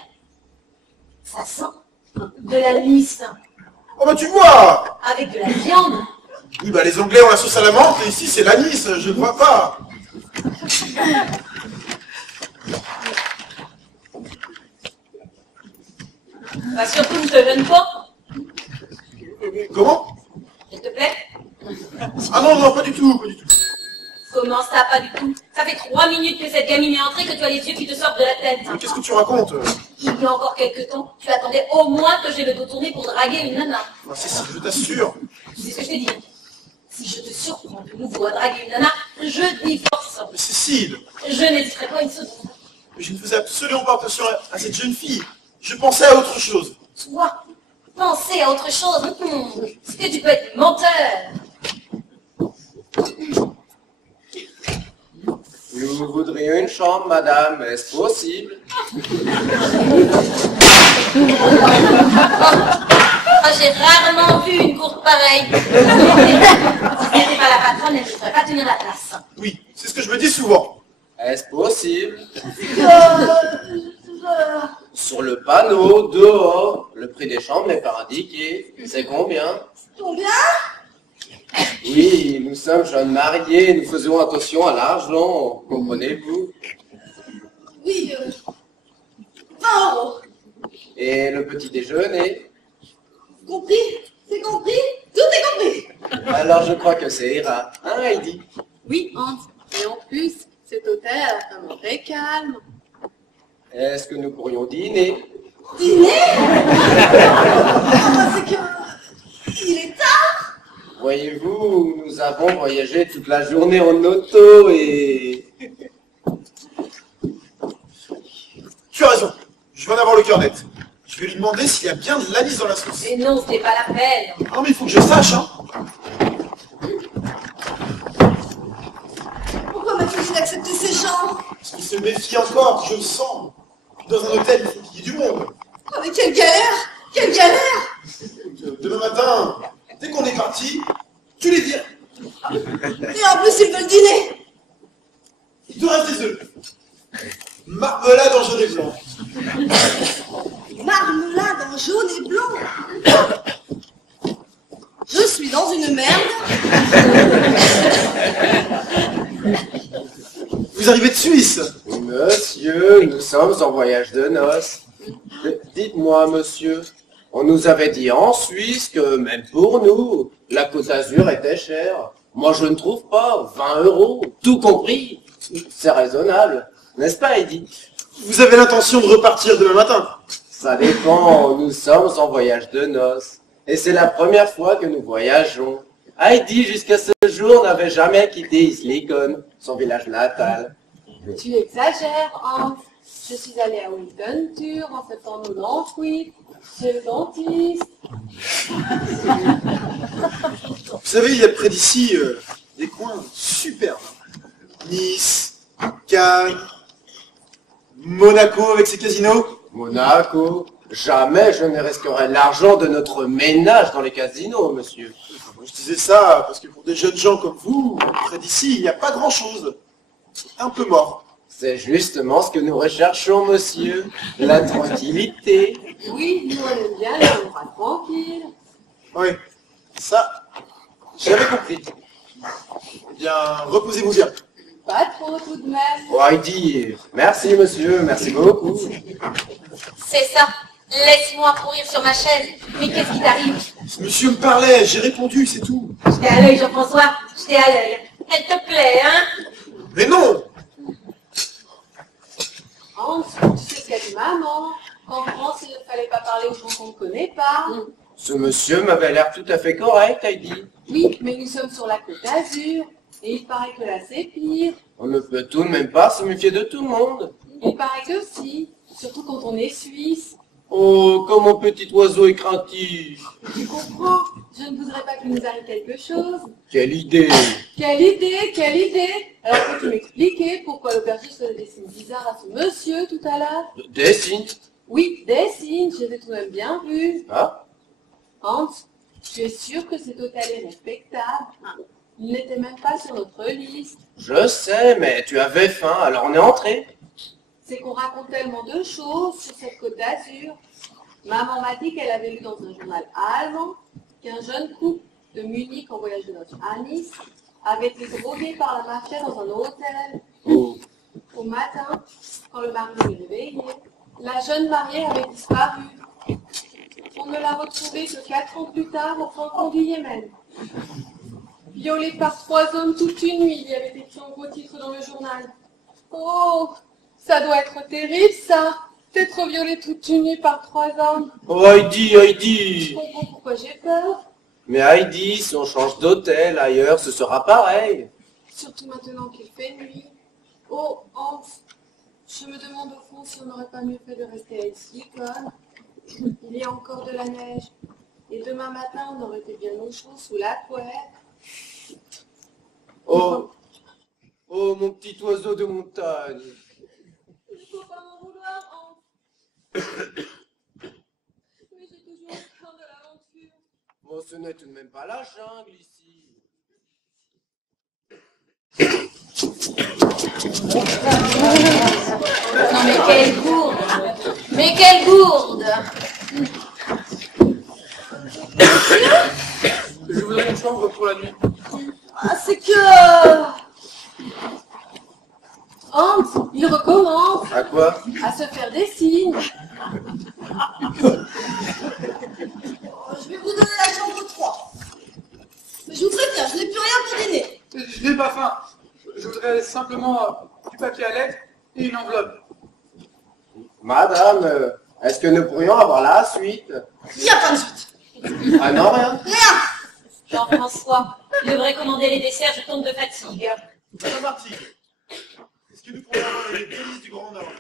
ça sent de la lisse. Oh bah tu vois! Avec de la viande. Oui, bah les Anglais ont la sauce à la menthe, et ici c'est l'anis, je ne vois pas. Bah surtout, ne te gêne pas, Comment? s'il te plaît. Ah non, non, pas du tout, pas du tout. Comment ça, pas du tout? Ça fait 3 minutes que cette gamine est entrée que tu as les yeux qui te sortent de la tête. Mais qu'est-ce que tu racontes? Il y a encore quelques temps, tu attendais au moins que j'ai le dos tourné pour draguer une nana. Ah, Cécile, je t'assure. Tu sais ce que je t'ai dit? Si je te surprends de nouveau à draguer une nana, je divorce. Mais Cécile, Je n'hésiterai pas une seconde. mais je ne faisais absolument pas attention à cette jeune fille. Je pensais à autre chose. Toi, penser à autre chose. Est-ce que tu peux être menteur? Nous voudrions une chambre, madame. Est-ce possible? Ah, j'ai rarement vu une courte pareille. Si c'était pas la patronne, elle ne devrait pas tenir la place. Oui, c'est ce que je me dis souvent. Est-ce possible? Sur le panneau, dehors, le prix des chambres n'est pas indiqué. C'est combien? Combien? Oui, nous sommes jeunes mariés, nous faisons attention à l'argent, comprenez-vous? Oui, 20 euros. Et le petit déjeuner? Compris? C'est compris? Tout est compris. Alors je crois que c'est ira. Hein, Heidi? Oui, Hans. Et en plus, cet hôtel est vraiment très calme. Est-ce que nous pourrions dîner? Dîner? Ah, c'est que... Il est tard. Voyez-vous, nous avons voyagé toute la journée en auto et... Tu as raison. Je vais en avoir le cœur net. Je vais lui demander s'il y a bien de l'anis dans la sauce. Mais non, ce n'est pas la peine. Non mais il faut que je sache, hein. Pourquoi ma cuisine accepte ces gens? Parce qu'il se méfie encore, je le sens. Dans un hôtel, il faut qu'il y ait du monde. Oh, mais quelle galère! Quelle galère! Demain matin, dès qu'on est parti, tu les vires. Et en plus, ils veulent dîner. Il te reste des œufs. Marmelade en jaune et blanc. Marmelade en jaune et blanc. Je suis dans une merde. Vous arrivez de Suisse. Monsieur, nous sommes en voyage de noces. Dites-moi, monsieur, on nous avait dit en Suisse que même pour nous, la Côte d'Azur était chère. Moi, je ne trouve pas. 20 euros, tout compris. C'est raisonnable. N'est-ce pas, Heidi? Vous avez l'intention de repartir demain matin. Ça dépend, nous sommes en voyage de noces. Et c'est la première fois que nous voyageons. Heidi, jusqu'à ce jour, n'avait jamais quitté Islington, son village natal. Tu exagères, Hans. Je suis allée à Winterthur en septembre 98, chez le dentiste. Vous savez, il y a près d'ici des coins superbes. Nice, Cannes, Monaco avec ses casinos. Monaco, Jamais je ne risquerai l'argent de notre ménage dans les casinos, monsieur. Je disais ça parce que pour des jeunes gens comme vous, près d'ici, il n'y a pas grand-chose. Un peu mort. C'est justement ce que nous recherchons, monsieur. La tranquillité. Oui, nous on aime bien les endroits tranquilles. Oui, ça, j'avais compris. Eh bien, reposez-vous bien. Pas trop tout de même. Oh, Heidi, merci, monsieur, merci beaucoup. C'est ça. Laisse-moi courir sur ma chaise. Mais qu'est-ce qui t'arrive? Ce monsieur me parlait, j'ai répondu, c'est tout. Je t'ai à l'œil, Jean-François. Je t'ai à l'œil. Elle te plaît, hein? Mais non! Hans, tu sais ce qu'a dit maman. Qu'en France, il ne fallait pas parler aux gens qu'on ne connaît pas. Ce monsieur m'avait l'air tout à fait correct, Heidi. Oui, mais nous sommes sur la Côte d'Azur. Et il paraît que là, c'est pire. On ne peut tout de même pas se méfier de tout le monde. Il paraît que si. Surtout quand on est suisse. Oh, comme mon petit oiseau est craintif. Tu comprends? Je ne voudrais pas qu'il nous arrive quelque chose. Quelle idée! Quelle idée, quelle idée! Alors peux-tu m'expliquer pourquoi l'aubergiste faisait des signes bizarres à ce monsieur tout à l'heure? Des signes? Oui, des signes, je les ai tout de même bien vus. Ah? Hans, tu es sûr que cet hôtel est respectable? Il n'était même pas sur notre liste. Je sais, mais tu avais faim, alors on est entré. C'est qu'on raconte tellement de choses sur cette Côte d'Azur. Maman m'a dit qu'elle avait lu dans un journal allemand qu'un jeune couple de Munich en voyage de noces à Nice avait été drogué par la mafia dans un hôtel. Oh. Au matin, quand le mari est réveillé, la jeune mariée avait disparu. On ne l'a retrouvée que 4 ans plus tard au fin fond du Yémen. Violée par 3 hommes toute une nuit, il y avait écrit en gros titre dans le journal. Oh, ça doit être terrible, ça, d'être violée toute une nuit par 3 hommes. Oh, Heidi, Je Heidi! comprends pourquoi j'ai peur, Mais Heidi, si on change d'hôtel ailleurs, ce sera pareil. surtout maintenant qu'il fait nuit. Oh, Hans, je me demande au fond si on n'aurait pas mieux fait de rester à Silicon. Il y a encore de la neige, et demain matin, on aurait été bien au chaud sous la couette. Oh, oh, mon petit oiseau de montagne. Il ne faut pas m'en vouloir, Hans. Mais j'ai toujours peur de l'aventure. Bon, ce n'est tout de même pas la jungle ici. Non mais quelle gourde! Mais quelle gourde! Je voudrais une chambre pour la nuit. Ah, c'est que... Hans, il recommence À quoi? à se faire des signes. Je vais vous donner la chambre 3. Mais je vous préviens, je n'ai plus rien pour dîner. Je n'ai pas faim. Je voudrais simplement du papier à lettres et une enveloppe. Madame, est-ce que nous pourrions avoir la suite? Il n'y a pas de suite. Ah non, rien? Rien. Jean-François, il devrait commander les desserts, je tombe de fatigue. Madame Martigues, est-ce que nous pourrions avoir les délices du Grand Nord?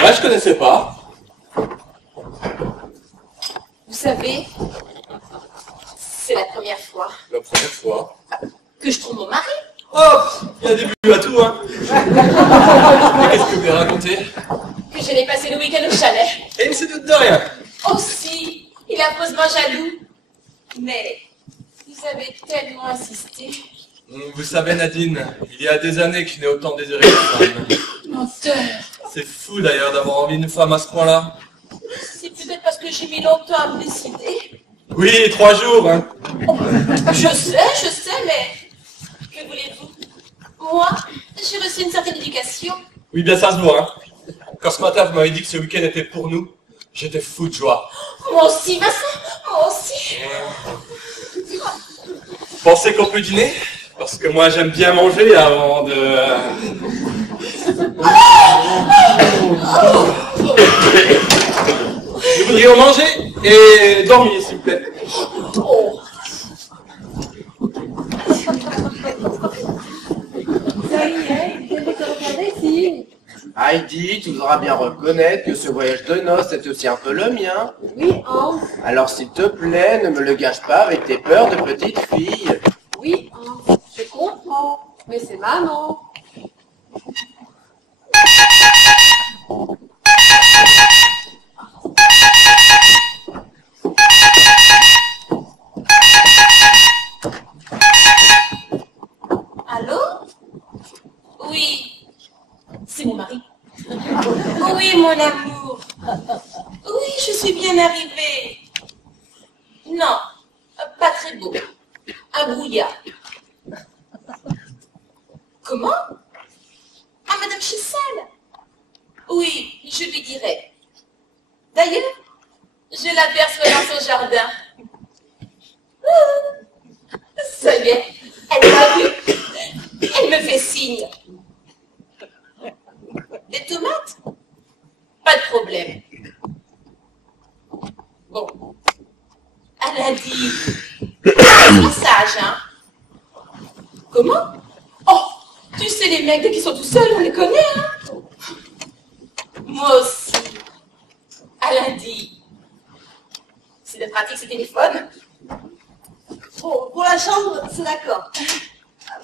Ouais, je connaissais pas. Vous savez, c'est la première fois La première fois. que je trouve mon mari. Oh, il y a des buts à tout, hein. Mais qu'est-ce que vous lui racontez? Que je l'ai passé le week-end au chalet. Et il ne se doute de rien. Aussi, il est affreusement jaloux. Mais vous avez tellement insisté. Vous savez, Nadine, il y a des années que je n'ai autant désiré une femme. Menteur. C'est fou d'ailleurs d'avoir envie d'une femme à ce point-là. C'est peut-être parce que j'ai mis longtemps à me décider. Oui, 3 jours, hein. Je sais, mais que voulez-vous? Moi, j'ai reçu une certaine éducation. Oui, bien ça se voit, hein. Quand ce matin vous m'avez dit que ce week-end était pour nous, j'étais fou de joie. Moi aussi, Vincent, moi aussi. Pensez qu'on peut dîner? Parce que moi j'aime bien manger avant de... Nous voudrions manger et dormir, s'il vous plaît. Oh. Kitty, tu voudras bien reconnaître que ce voyage de noces est aussi un peu le mien. Oui, Hans. Alors s'il te plaît, ne me le gâche pas avec tes peurs de petite fille. Oui, Hans. Je comprends. Mais c'est maman. Allô? Oui, c'est mon mari. Oui, mon amour. Oui, je suis bien arrivée. Non, pas très beau. Un brouillard. Comment? Ah, Madame Chessel? Oui, je lui dirai. D'ailleurs, je l'aperçois dans son jardin. Ça y est, elle m'a vu. Elle me fait signe. Des tomates? Pas de problème. Bon. Elle a dit... Massage, hein? Comment? Oh, tu sais, les mecs, dès qu'ils sont tout seuls, on les connaît, hein? Moi aussi. Elle a dit... C'est de pratique, ce téléphone. Bon, pour la chambre, c'est d'accord.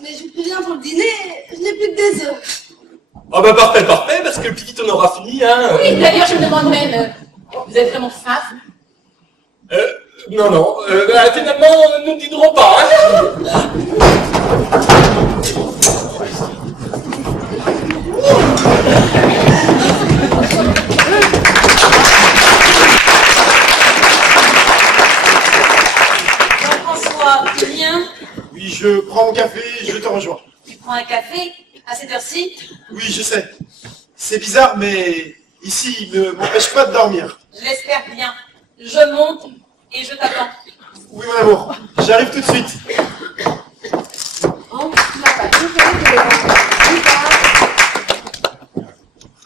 Mais je vous préviens, pour le dîner, je n'ai plus que des œufs. Ah bah parfait, parfait, parce que le petit on aura fini, hein. Oui, d'ailleurs, je me demande même... vous êtes vraiment faim? Non, finalement, nous ne dînerons pas, hein. Jean-François, tu viens? Oui, je prends mon café, je te rejoins. Tu prends un café à cette heure-ci? Oui, je sais. C'est bizarre, mais ici, il ne m'empêche pas de dormir. Je l'espère bien. Je monte et je t'attends. Oui, mon amour, j'arrive tout de suite. Hans, tu n'as pas trouvé que le vin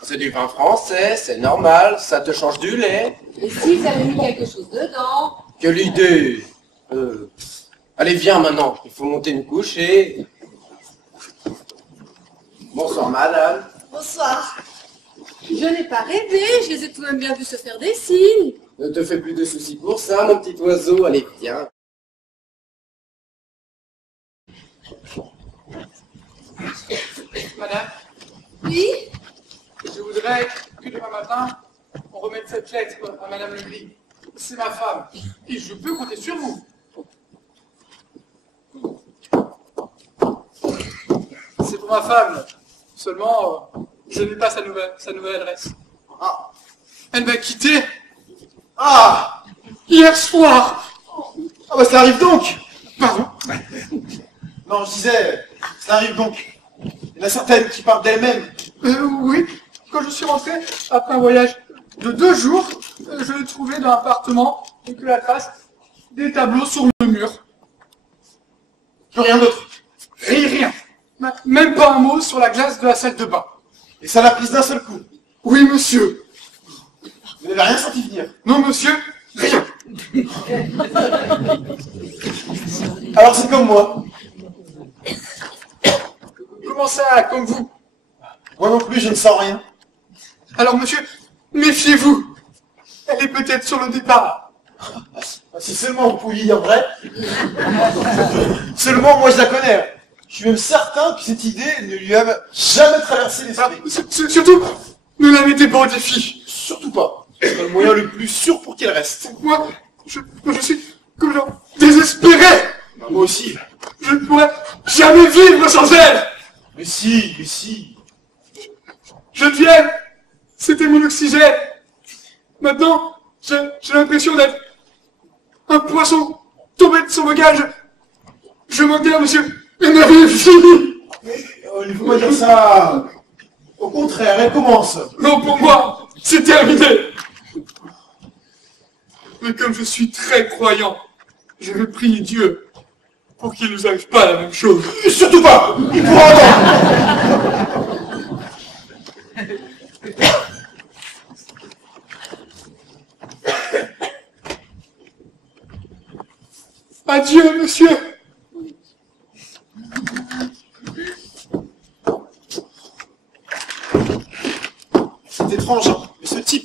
C'est du vin français, c'est normal, ça te change du lait. Et s'ils avaient mis quelque chose dedans? Quelle idée. Allez, viens maintenant, il faut monter nous coucher. Bonsoir, madame. Bonsoir. Je n'ai pas rêvé, je les ai tout de même bien vus se faire des signes. Ne te fais plus de soucis pour ça, mon petit oiseau. Allez, viens. Madame, Oui? je voudrais que demain matin, on remette cette lettre à Madame Legris. C'est ma femme, et je peux compter sur vous. C'est pour ma femme. Seulement, je n'ai pas sa nouvelle adresse. Ah, Elle m'a quitté ah, hier soir. ah bah ça arrive donc. Pardon? Non, je disais, ça arrive donc. Il y en a certaines qui partent d'elles-mêmes. Oui, quand je suis rentré, après un voyage de 2 jours, je l'ai trouvé dans l'appartement et que la trace des tableaux sur le mur. Plus rien d'autre. Rien. Même pas un mot sur la glace de la salle de bain. Et ça l'a prise d'un seul coup. Oui, monsieur. Vous n'avez rien senti venir. Non, monsieur, rien. Alors c'est comme moi. Comment ça, comme vous? Moi non plus, je ne sens rien. Alors, monsieur, méfiez-vous. Elle est peut-être sur le départ. Si seulement vous pouviez dire vrai. Seulement, moi je la connais. Je suis même certain que cette idée ne lui a jamais traversé l'esprit. Surtout, ne la mettez pas au défi. Surtout pas. C'est le moyen le plus sûr pour qu'elle reste. Moi, je suis comme genre désespéré. Bah, moi aussi. Je ne pourrais jamais vivre sans elle. Mais si, mais si. Geneviève, c'était mon oxygène. Maintenant, j'ai l'impression d'être un poisson tombé de son bagage. Je m'enterre, monsieur. Et ma vie est finie. Il ne faut pas dire ça. Au contraire, elle commence. Non, pour moi, c'est terminé. Mais comme je suis très croyant, je vais prier Dieu pour qu'il ne nous arrive pas la même chose. Surtout pas. Il pourra entendre. Adieu, monsieur.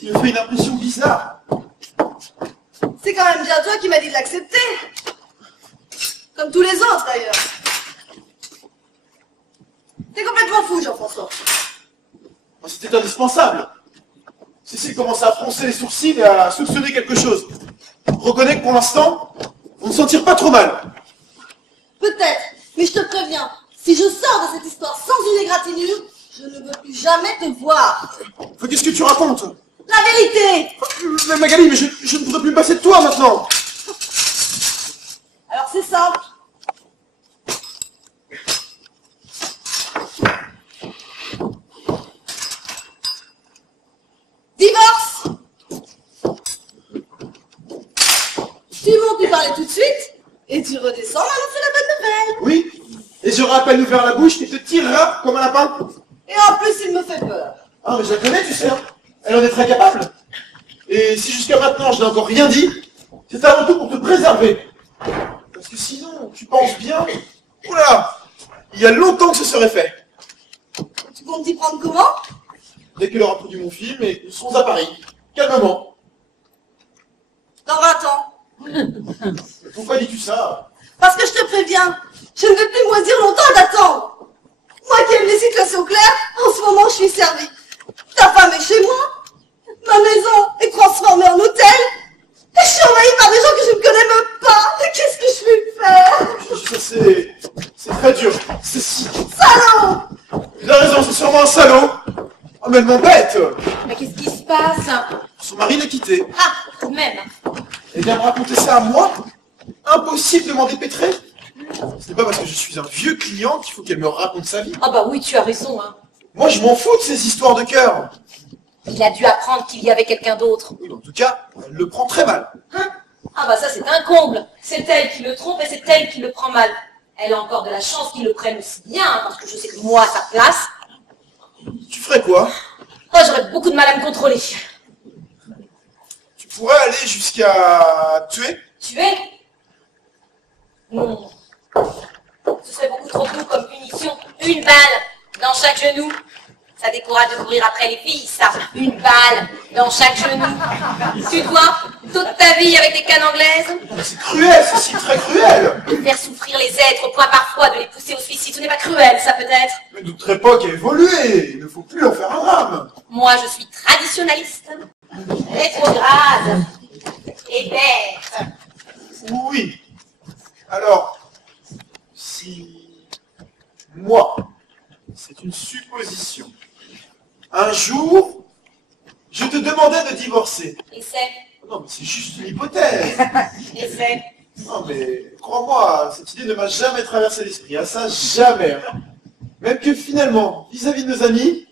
Il me fait une impression bizarre. C'est quand même bien toi qui m'as dit de l'accepter. Comme tous les autres, d'ailleurs. T'es complètement fou, Jean-François. C'était indispensable. Cécile commence à froncer les sourcils et à soupçonner quelque chose. Reconnais que pour l'instant, on ne s'en tire pas trop mal. Peut-être, mais je te préviens, si je sors de cette histoire sans une égratignure, je ne veux plus jamais te voir. Qu'est-ce que tu racontes? La vérité! Mais Magali, mais je ne pourrais plus me passer de toi maintenant. Alors c'est simple. Divorce! Tu montes lui parler tout de suite, et tu redescends m'annoncer la bonne nouvelle. Oui, et j'aurai à peine ouvert la bouche et te tirera comme un lapin. Et en plus, il me fait peur. Ah, mais je la connais, tu sais. Hein. Elle en est très capable. Et si jusqu'à maintenant je n'ai encore rien dit, c'est avant tout pour te préserver. Parce que sinon, tu penses bien... Oula, il y a longtemps que ce serait fait. Tu comptes t'y prendre comment? Dès qu'elle aura produit mon film, et nous serons à Paris. Calmement. Dans 20 ans. Pourquoi dis-tu ça? Parce que je te préviens, je ne vais plus moisir longtemps à t'attendre. Moi qui aime les situations claires, en ce moment je suis servie. Ta femme est chez moi, ma maison est transformée en hôtel, et je suis envahie par des gens que je ne connais même pas. Et qu'est-ce que je vais faire? Ça c'est très dur. C'est si... Salaud! Il a raison, c'est sûrement un salaud. Oh mais elle m'embête. Mais qu'est-ce qui se passe? Son mari l'a quitté. Ah, tout de même. Elle vient me raconter ça à moi? Impossible de m'en dépêtrer. C'est pas parce que je suis un vieux client qu'il faut qu'elle me raconte sa vie. Ah bah oui, tu as raison, hein. Moi, je m'en fous de ces histoires de cœur. Il a dû apprendre qu'il y avait quelqu'un d'autre. Oui, en tout cas, elle le prend très mal. Hein? Ah bah ça, c'est un comble. C'est elle qui le trompe et c'est elle qui le prend mal. Elle a encore de la chance qu'il le prenne aussi bien, hein, parce que je sais que moi, à sa place... Tu ferais quoi? Oh, j'aurais beaucoup de mal à me contrôler. Tu pourrais aller jusqu'à tuer? Tuer? Non. Ce serait beaucoup trop doux comme punition. Une balle dans chaque genou. Ça décourage de courir après les filles, ça. Une balle dans chaque genou. Tu dois toute ta vie avec des cannes anglaises. C'est cruel, ceci, très cruel. Faire souffrir les êtres au point parfois de les pousser au suicide, ce n'est pas cruel, ça peut-être. Mais notre époque a évolué. Il ne faut plus en faire un drame. Moi, je suis traditionnaliste, rétrograde et bête. Oui. Alors, si... Moi, c'est une supposition. Un jour, je te demandais de divorcer. Et c'est? Non, mais c'est juste une hypothèse. Et c'est? Non, mais crois-moi, cette idée ne m'a jamais traversé l'esprit. À ça, jamais. Même que finalement, vis-à-vis de nos amis,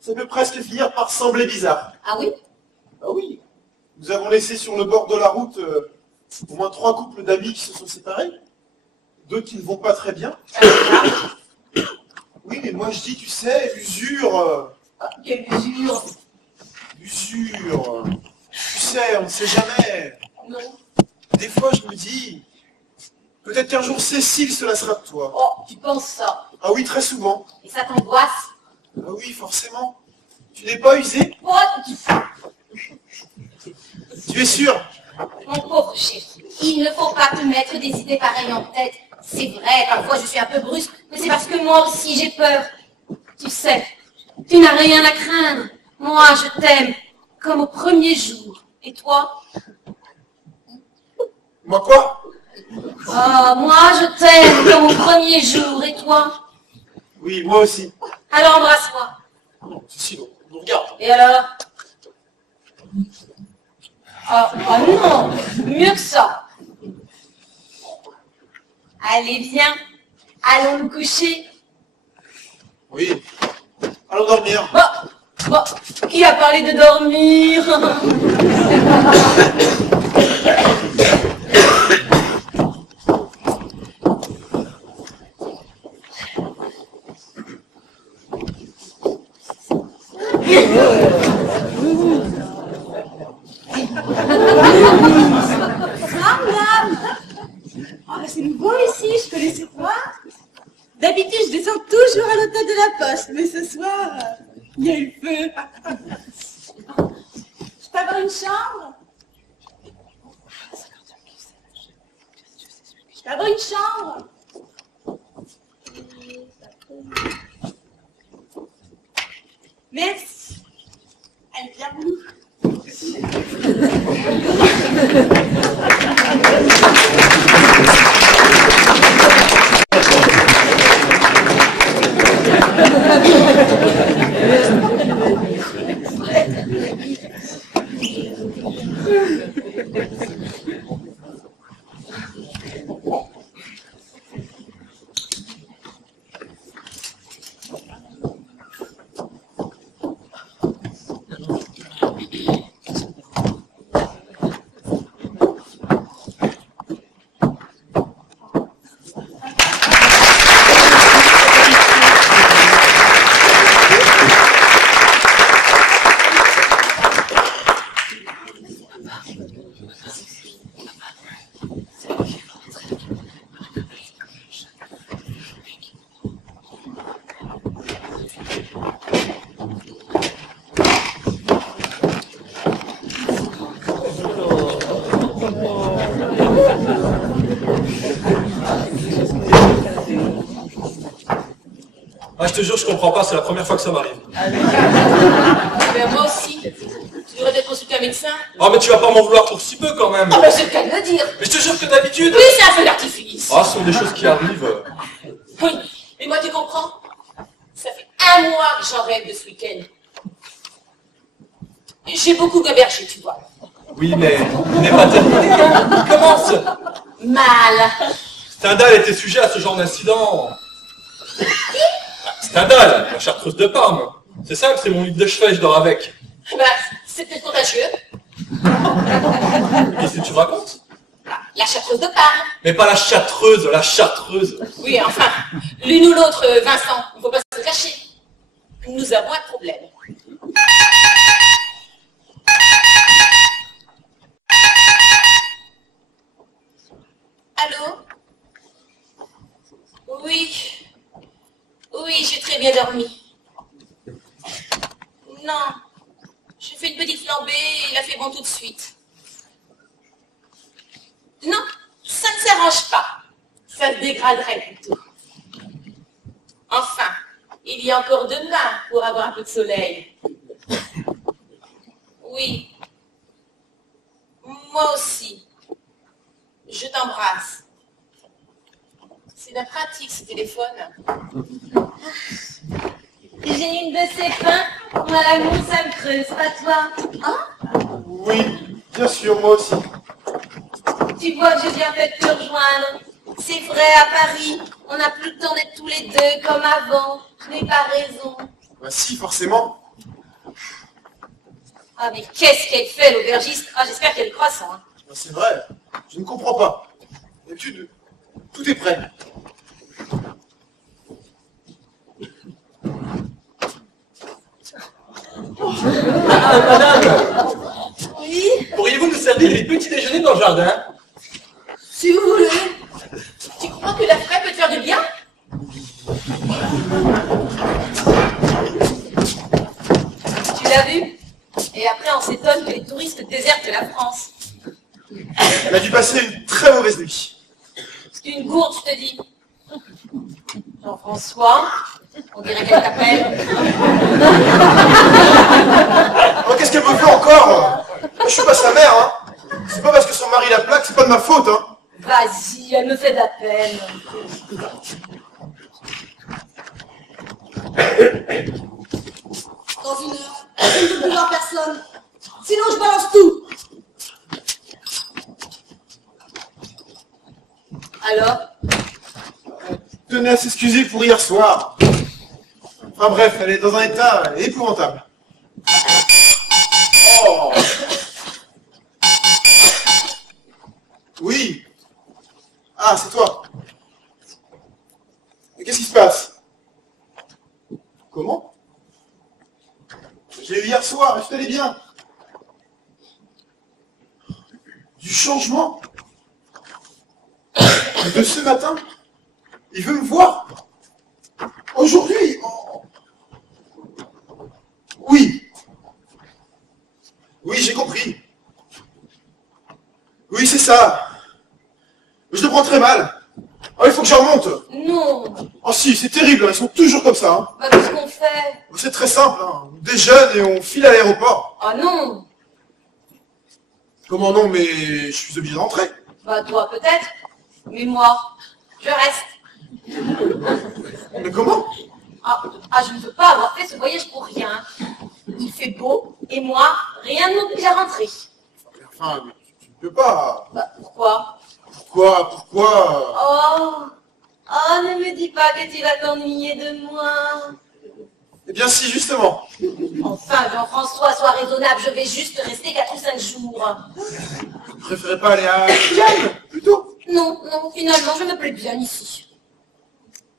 ça peut presque finir par sembler bizarre. Ah oui? Ah oui. Nous avons laissé sur le bord de la route au moins 3 couples d'amis qui se sont séparés. 2 qui ne vont pas très bien. Oui, mais moi je dis, tu sais, l'usure... Ah, quelle usure! L'usure... Tu sais, on ne sait jamais. Non. Des fois, je me dis... Peut-être qu'un jour, Cécile se lassera de toi. Oh, tu penses ça? Ah oui, très souvent. Et ça t'angoisse? Ah oui, forcément. Tu n'es pas usé? Oh, Tu es sûr? mon pauvre chéri, il ne faut pas te mettre des idées pareilles en tête. C'est vrai, parfois je suis un peu brusque, mais c'est parce que moi aussi j'ai peur. Tu sais, tu n'as rien à craindre. Moi, je t'aime comme au premier jour. Et toi? Moi quoi? Oh, moi, je t'aime comme au premier jour. Et toi? Oui, moi aussi. Alors embrasse-moi. Non, Cécile, on nous regarde. Et alors? Oh non, mieux que ça. Allez, viens. Allons nous coucher. Oui. Allons dormir. Bon, qui a parlé de dormir? Ah, madame! Ah, c'est nouveau ici, je connaissais pas. D'habitude, je descends toujours à l'hôtel de la Poste, mais ce soir, il y a eu le feu. peux avoir une chambre? Je peux avoir une chambre? Merci. Elle est bien voulue. Ah, je te jure, je comprends pas, c'est la première fois que ça m'arrive. Ben, moi aussi. Tu devrais peut-être consulter un médecin. Oh, mais tu vas pas m'en vouloir pour si peu quand même. Oh, ben, c'est le cas de le dire. Mais je te jure que d'habitude... Oui, c'est un feu d'artifice. Ah, ce sont des choses qui arrivent. Oui, mais moi, tu comprends? Ça fait 1 mois que j'en rêve de ce week-end. J'ai beaucoup gobergé, tu vois. Oui, mais il n'est pas terminé. Il commence. Mal. Stendhal était sujet à ce genre d'incident. Stendhal, la chartreuse de Parme. C'est simple, c'est mon livre de chevet, je dors avec. Ben, c'est peut-être contagieux. Qu'est-ce que tu racontes? La chartreuse de Parme. Mais pas la chartreuse, la chartreuse. Oui, enfin, l'une ou l'autre, Vincent, il ne faut pas se cacher. Nous avons un problème. Allô? Oui. Oui, j'ai très bien dormi. Non. J'ai fait une petite flambée et il a fait bon tout de suite. Non, ça ne s'arrange pas. Ça se dégraderait plutôt. Enfin, il y a encore demain pour avoir un peu de soleil. Oui. Moi aussi. Je t'embrasse. C'est bien pratique ce téléphone. J'ai une de ces pains. Moi, l'amour, ça me creuse, pas toi. Hein? Oui, bien sûr, moi aussi. Tu vois que j'ai bien fait de te rejoindre. C'est vrai, à Paris, on n'a plus le temps d'être tous les deux comme avant. Je n'ai pas raison. Bah si, forcément. Ah, mais qu'est-ce qu'elle fait, l'aubergiste? Ah, j'espère qu'elle est croissant. Hein. Bah, c'est vrai, je ne comprends pas. D'habitude, tout est prêt. Madame, Oui, pourriez-vous nous servir les petits déjeuners dans le jardin? si vous voulez. Tu crois que la fraie peut te faire du bien? Tu l'as vu? Et après, on s'étonne que les touristes désertent la France. Elle a dû passer une très mauvaise nuit. C'est une gourde, je te dis. Jean-François, on dirait qu'elle t'appelle. Oh, qu'est-ce qu'elle me fait encore? Je suis pas sa mère, hein. C'est pas parce que son mari la plaque, c'est pas de ma faute, hein. Vas-y, elle me fait de la peine. Dans 1 heure, je ne peux voir personne. Sinon, je balance tout. Alors? Tenez à s'excuser pour hier soir. Enfin bref, elle est dans un état épouvantable. Oh. Oui. Ah, c'est toi. Mais qu'est-ce qui se passe? Comment? J'ai eu hier soir, et tout allait bien. Du changement? De ce matin? Il veut me voir? Aujourd'hui? Oh. Oui. Oui, j'ai compris. ça. Je le prends très mal. Oh, il faut que j'en remonte. Non. Oh si, c'est terrible, hein. Ils sont toujours comme ça. Hein. Bah, qu'est-ce qu'on fait? C'est très simple, hein. On déjeune et on file à l'aéroport. Ah non. Comment non, mais je suis obligé de rentrer. Bah, toi, peut-être. Mais moi, je reste. Mais comment? Je ne veux pas avoir fait ce voyage pour rien. Il fait beau, et moi, rien ne m'oblige à rentrer. Enfin, tu ne peux pas. Bah, pourquoi? Pourquoi? Oh, ne me dis pas que tu vas t'ennuyer de moi. Eh bien si, justement. Enfin, Jean-François, sois raisonnable, je vais juste rester 4 ou 5 jours. Tu préférais pas aller à Cannes, plutôt? Non, finalement, je me plais bien ici.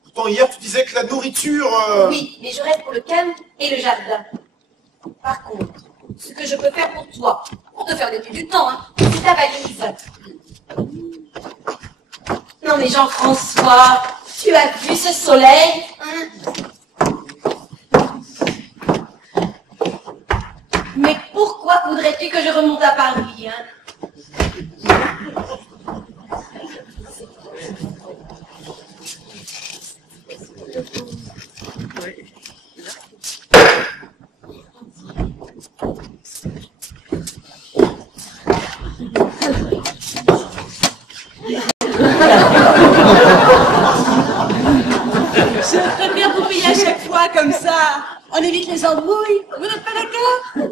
Pourtant, hier, tu disais que la nourriture... Oui, mais je reste pour le calme et le jardin. Par contre, ce que je peux faire pour toi, pour te faire gagner du temps, hein, c'est ta valise. Non mais Jean-François, tu as vu ce soleil, hein? Mais pourquoi voudrais-tu que je remonte à Paris, hein? Je préfère vous payer à chaque fois comme ça. On évite les embrouilles. Vous n'êtes pas d'accord?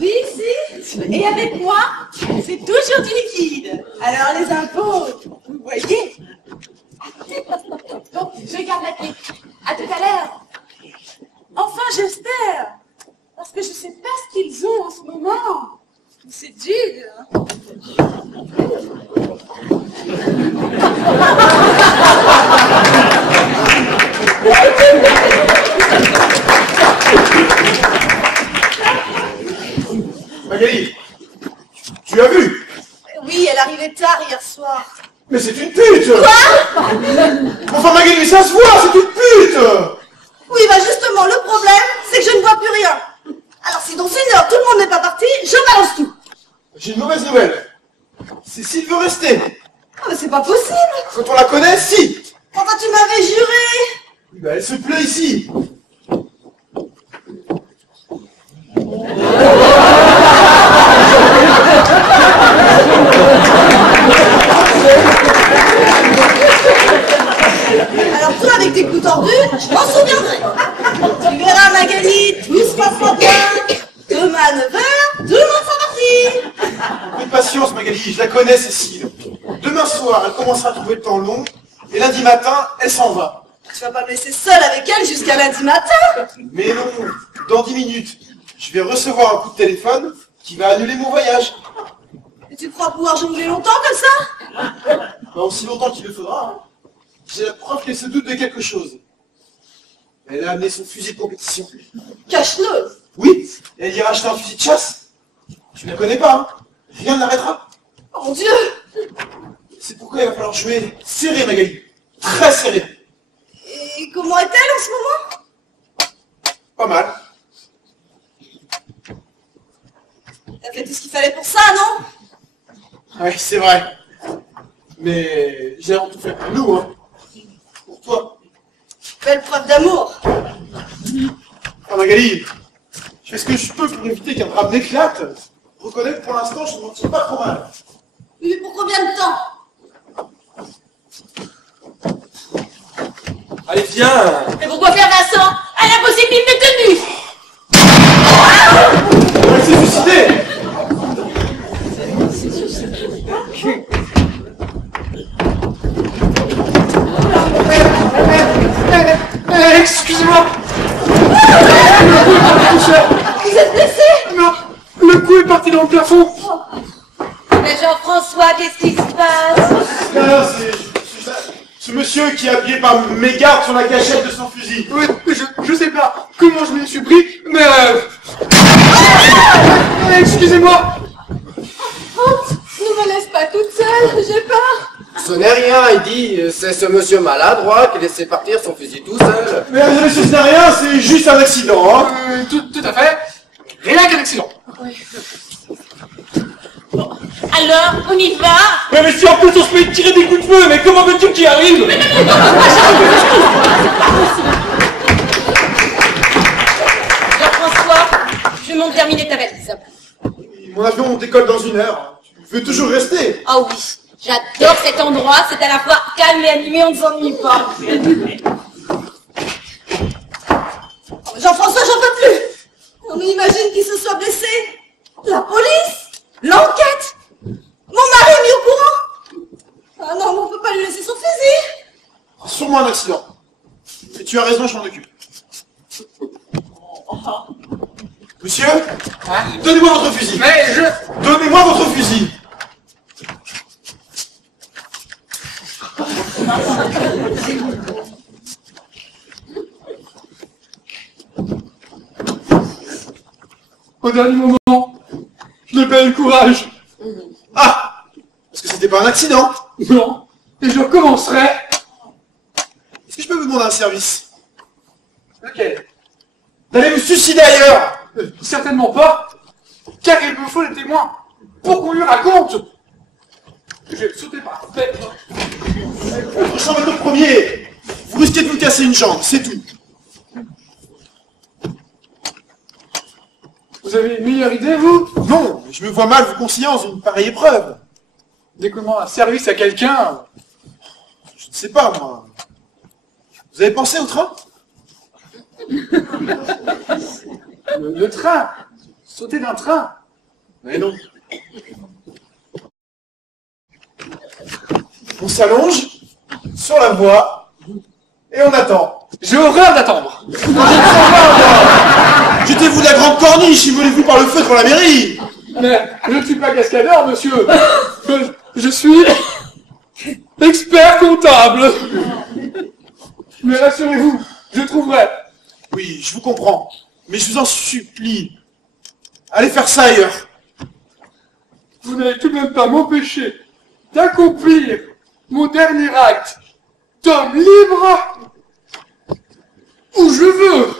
Oui, si. Et avec moi, c'est toujours du liquide. Alors les impôts, vous voyez. Donc, je garde la clé. À tout à l'heure. Enfin, j'espère. Parce que je sais pas ce qu'ils ont en ce moment. C'est dur. Magali, tu as vu? Oui, elle arrivait tard hier soir. Mais c'est une pute! Quoi? Enfin Magali, ça se voit, c'est une pute! Oui, bah justement, le problème, c'est que je ne vois plus rien. Alors si dans 1 heure tout le monde n'est pas parti, je balance tout. J'ai une mauvaise nouvelle. Cécile veut rester. Ah, mais c'est pas possible. Quand on la connaît, si. Enfin, tu m'avais juré. Oui, bah, elle se plaît ici. Alors toi, avec tes coups tordus, je m'en souviendrai. Tu verras, Magali, tout se passera bien. Demain à 9h, tout le monde sera parti. Un peu de patience, Magali, je la connais, Cécile. Demain soir, elle commencera à trouver le temps long, et lundi matin, elle s'en va. Tu vas pas me laisser seule avec elle jusqu'à lundi matin. Mais non, dans 10 minutes, je vais recevoir un coup de téléphone qui va annuler mon voyage. Et tu crois pouvoir jongler longtemps comme ça? Pas aussi longtemps qu'il le faudra. Hein. J'ai la preuve qu'elle se doute de quelque chose. Elle a amené son fusil de compétition. Cache-le. Oui, elle ira acheter un fusil de chasse. Tu ne la connais pas, hein. Rien ne l'arrêtera. Oh mon Dieu. C'est pourquoi il va falloir jouer serré, Magali. Très serré. Et comment est-elle en ce moment? Pas mal. T'as fait tout ce qu'il fallait pour ça, non? Ouais, c'est vrai. Mais j'ai avant tout fait pour nous, hein. Pour toi. Belle preuve d'amour. Ah, Magali, je fais ce que je peux pour éviter qu'un drame n'éclate. Reconnais que pour l'instant, je ne m'en tire pas trop mal. Mais pour combien de temps? Allez, viens! Mais pourquoi faire Vincent? À l'impossibilité de tenue! Elle s'est suicidée! Excusez-moi. Vous êtes blessé? Non, le coup est parti dans le plafond. Mais Jean-François, qu'est-ce qui se passe? Non, c'est ce monsieur qui est habillé par mégarde sur la gâchette de son fusil. Oui, je sais pas comment je m'y suis pris, mais excusez-moi. Ne me laisse pas toute seule, j'ai peur. Ce n'est rien, il dit, c'est ce monsieur maladroit qui laissait partir son fusil tout seul. Mesdames et messieurs, ce n'est rien, c'est juste un accident, hein. Tout à fait. Rien qu'un accident. Oui. Bon, Alors, on y va? Mais si en plus on se met de tirer des coups de feu, mais comment veux-tu qu'il arrive? Jean-François, je monte terminer ta valise. Mon avion décolle dans 1 heure. Tu veux toujours rester? Ah oui, j'adore cet endroit, c'est à la fois calme et animé, on ne s'ennuie pas. Jean-François, j'en peux plus. On imagine qu'il se soit blessé. La police, l'enquête. Mon mari est mis au courant. Ah non, mais on peut pas lui laisser son fusil. Sûrement un accident. Et tu as raison, je m'en occupe. Monsieur, donnez-moi votre fusil. Mais je... Donnez-moi votre fusil. Au dernier moment, je n'ai pas eu le courage. Ah, parce que c'était pas un accident. Non, et je recommencerai. Est-ce que je peux vous demander un service? Lequel? D'aller vous suicider ailleurs. Certainement pas, car il me faut des témoins pour qu'on lui raconte. J'ai sauté par la fenêtre. Votre chambre est au premier. Vous risquez de vous casser une jambe, c'est tout. Vous avez une meilleure idée, vous? Non, mais je me vois mal vous conseiller dans une pareille épreuve. Dès qu'on rend un service à quelqu'un... Je ne sais pas, moi. Vous avez pensé au train? Le train. Sauter d'un train. Mais non. On s'allonge sur la voie et on attend. J'ai horreur d'attendre. Jetez-vous de la grande corniche si voulez-vous par le feu devant la mairie. Mais je ne suis pas cascadeur, monsieur. Je suis expert comptable. Mais rassurez-vous, je trouverai. Oui, je vous comprends. Mais je vous en supplie. Allez faire ça ailleurs. Vous n'allez tout de même pas m'empêcher d'accomplir mon dernier acte d'homme libre où je veux.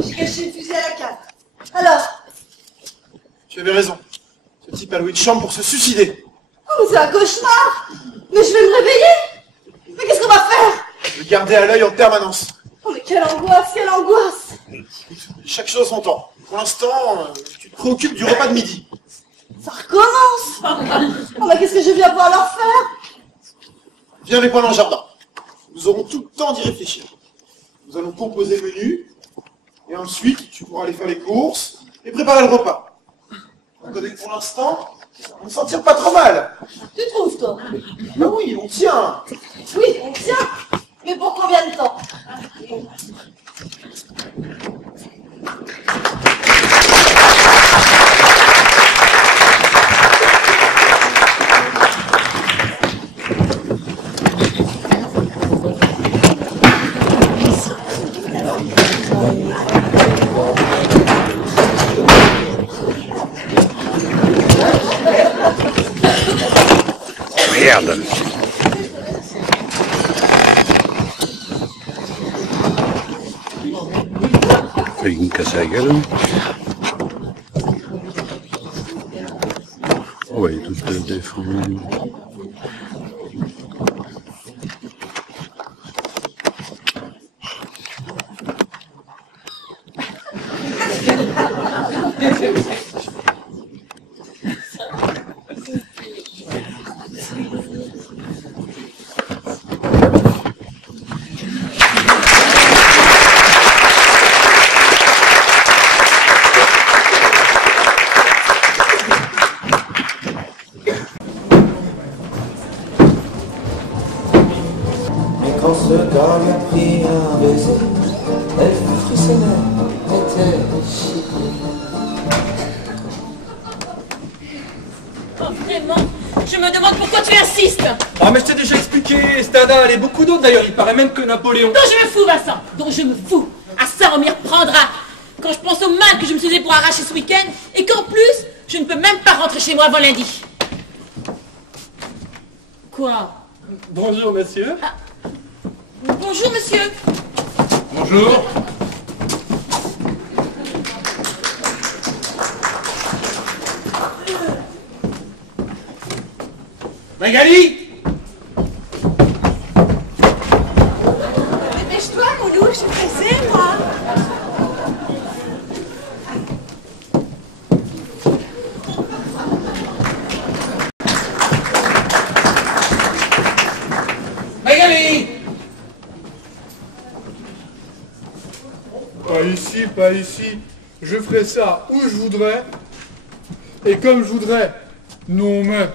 J'ai caché le fusil à la cave. Alors? Tu avais raison. Ce type a loué une chambre pour se suicider. Oh, mais c'est un cauchemar. Mais je vais me réveiller. Mais qu'est-ce qu'on va faire? Le garder à l'œil en permanence. Oh, mais quelle angoisse, quelle angoisse. Chaque chose son temps. Pour l'instant, tu te préoccupes du repas de midi. Ça recommence. Oh, mais qu'est-ce que je viens pouvoir leur faire? Viens avec moi dans le jardin. Nous aurons tout le temps d'y réfléchir. Nous allons composer le menu. Et ensuite, tu pourras aller faire les courses et préparer le repas. On connaît que pour l'instant, on ne s'en tire pas trop mal. Tu trouves, toi? Ben oui, on tient. Oui, on tient. Mais pour combien de temps? Merde. Fait une casse à la gueule. Ouais, tout est défendu. Quand ce gars lui a pris un baiser, elle frissonnait, était chiquée. Oh, vraiment? Je me demande pourquoi tu insistes. Ah mais je t'ai déjà expliqué, Stendhal et beaucoup d'autres d'ailleurs, il paraît même que Napoléon... Dont je me fous, Vincent, dont je me fous. À ça, on m'y reprendra. Quand je pense au mal que je me suis fait pour arracher ce week-end, et qu'en plus, je ne peux même pas rentrer chez moi avant lundi. Quoi? Bonjour monsieur. Bonjour, monsieur. Bonjour. Magali! Dépêche-toi, mon loup, je suis pressée, moi. Magali! Pas ici, pas ici. Je ferai ça où je voudrais et comme je voudrais. Non mais...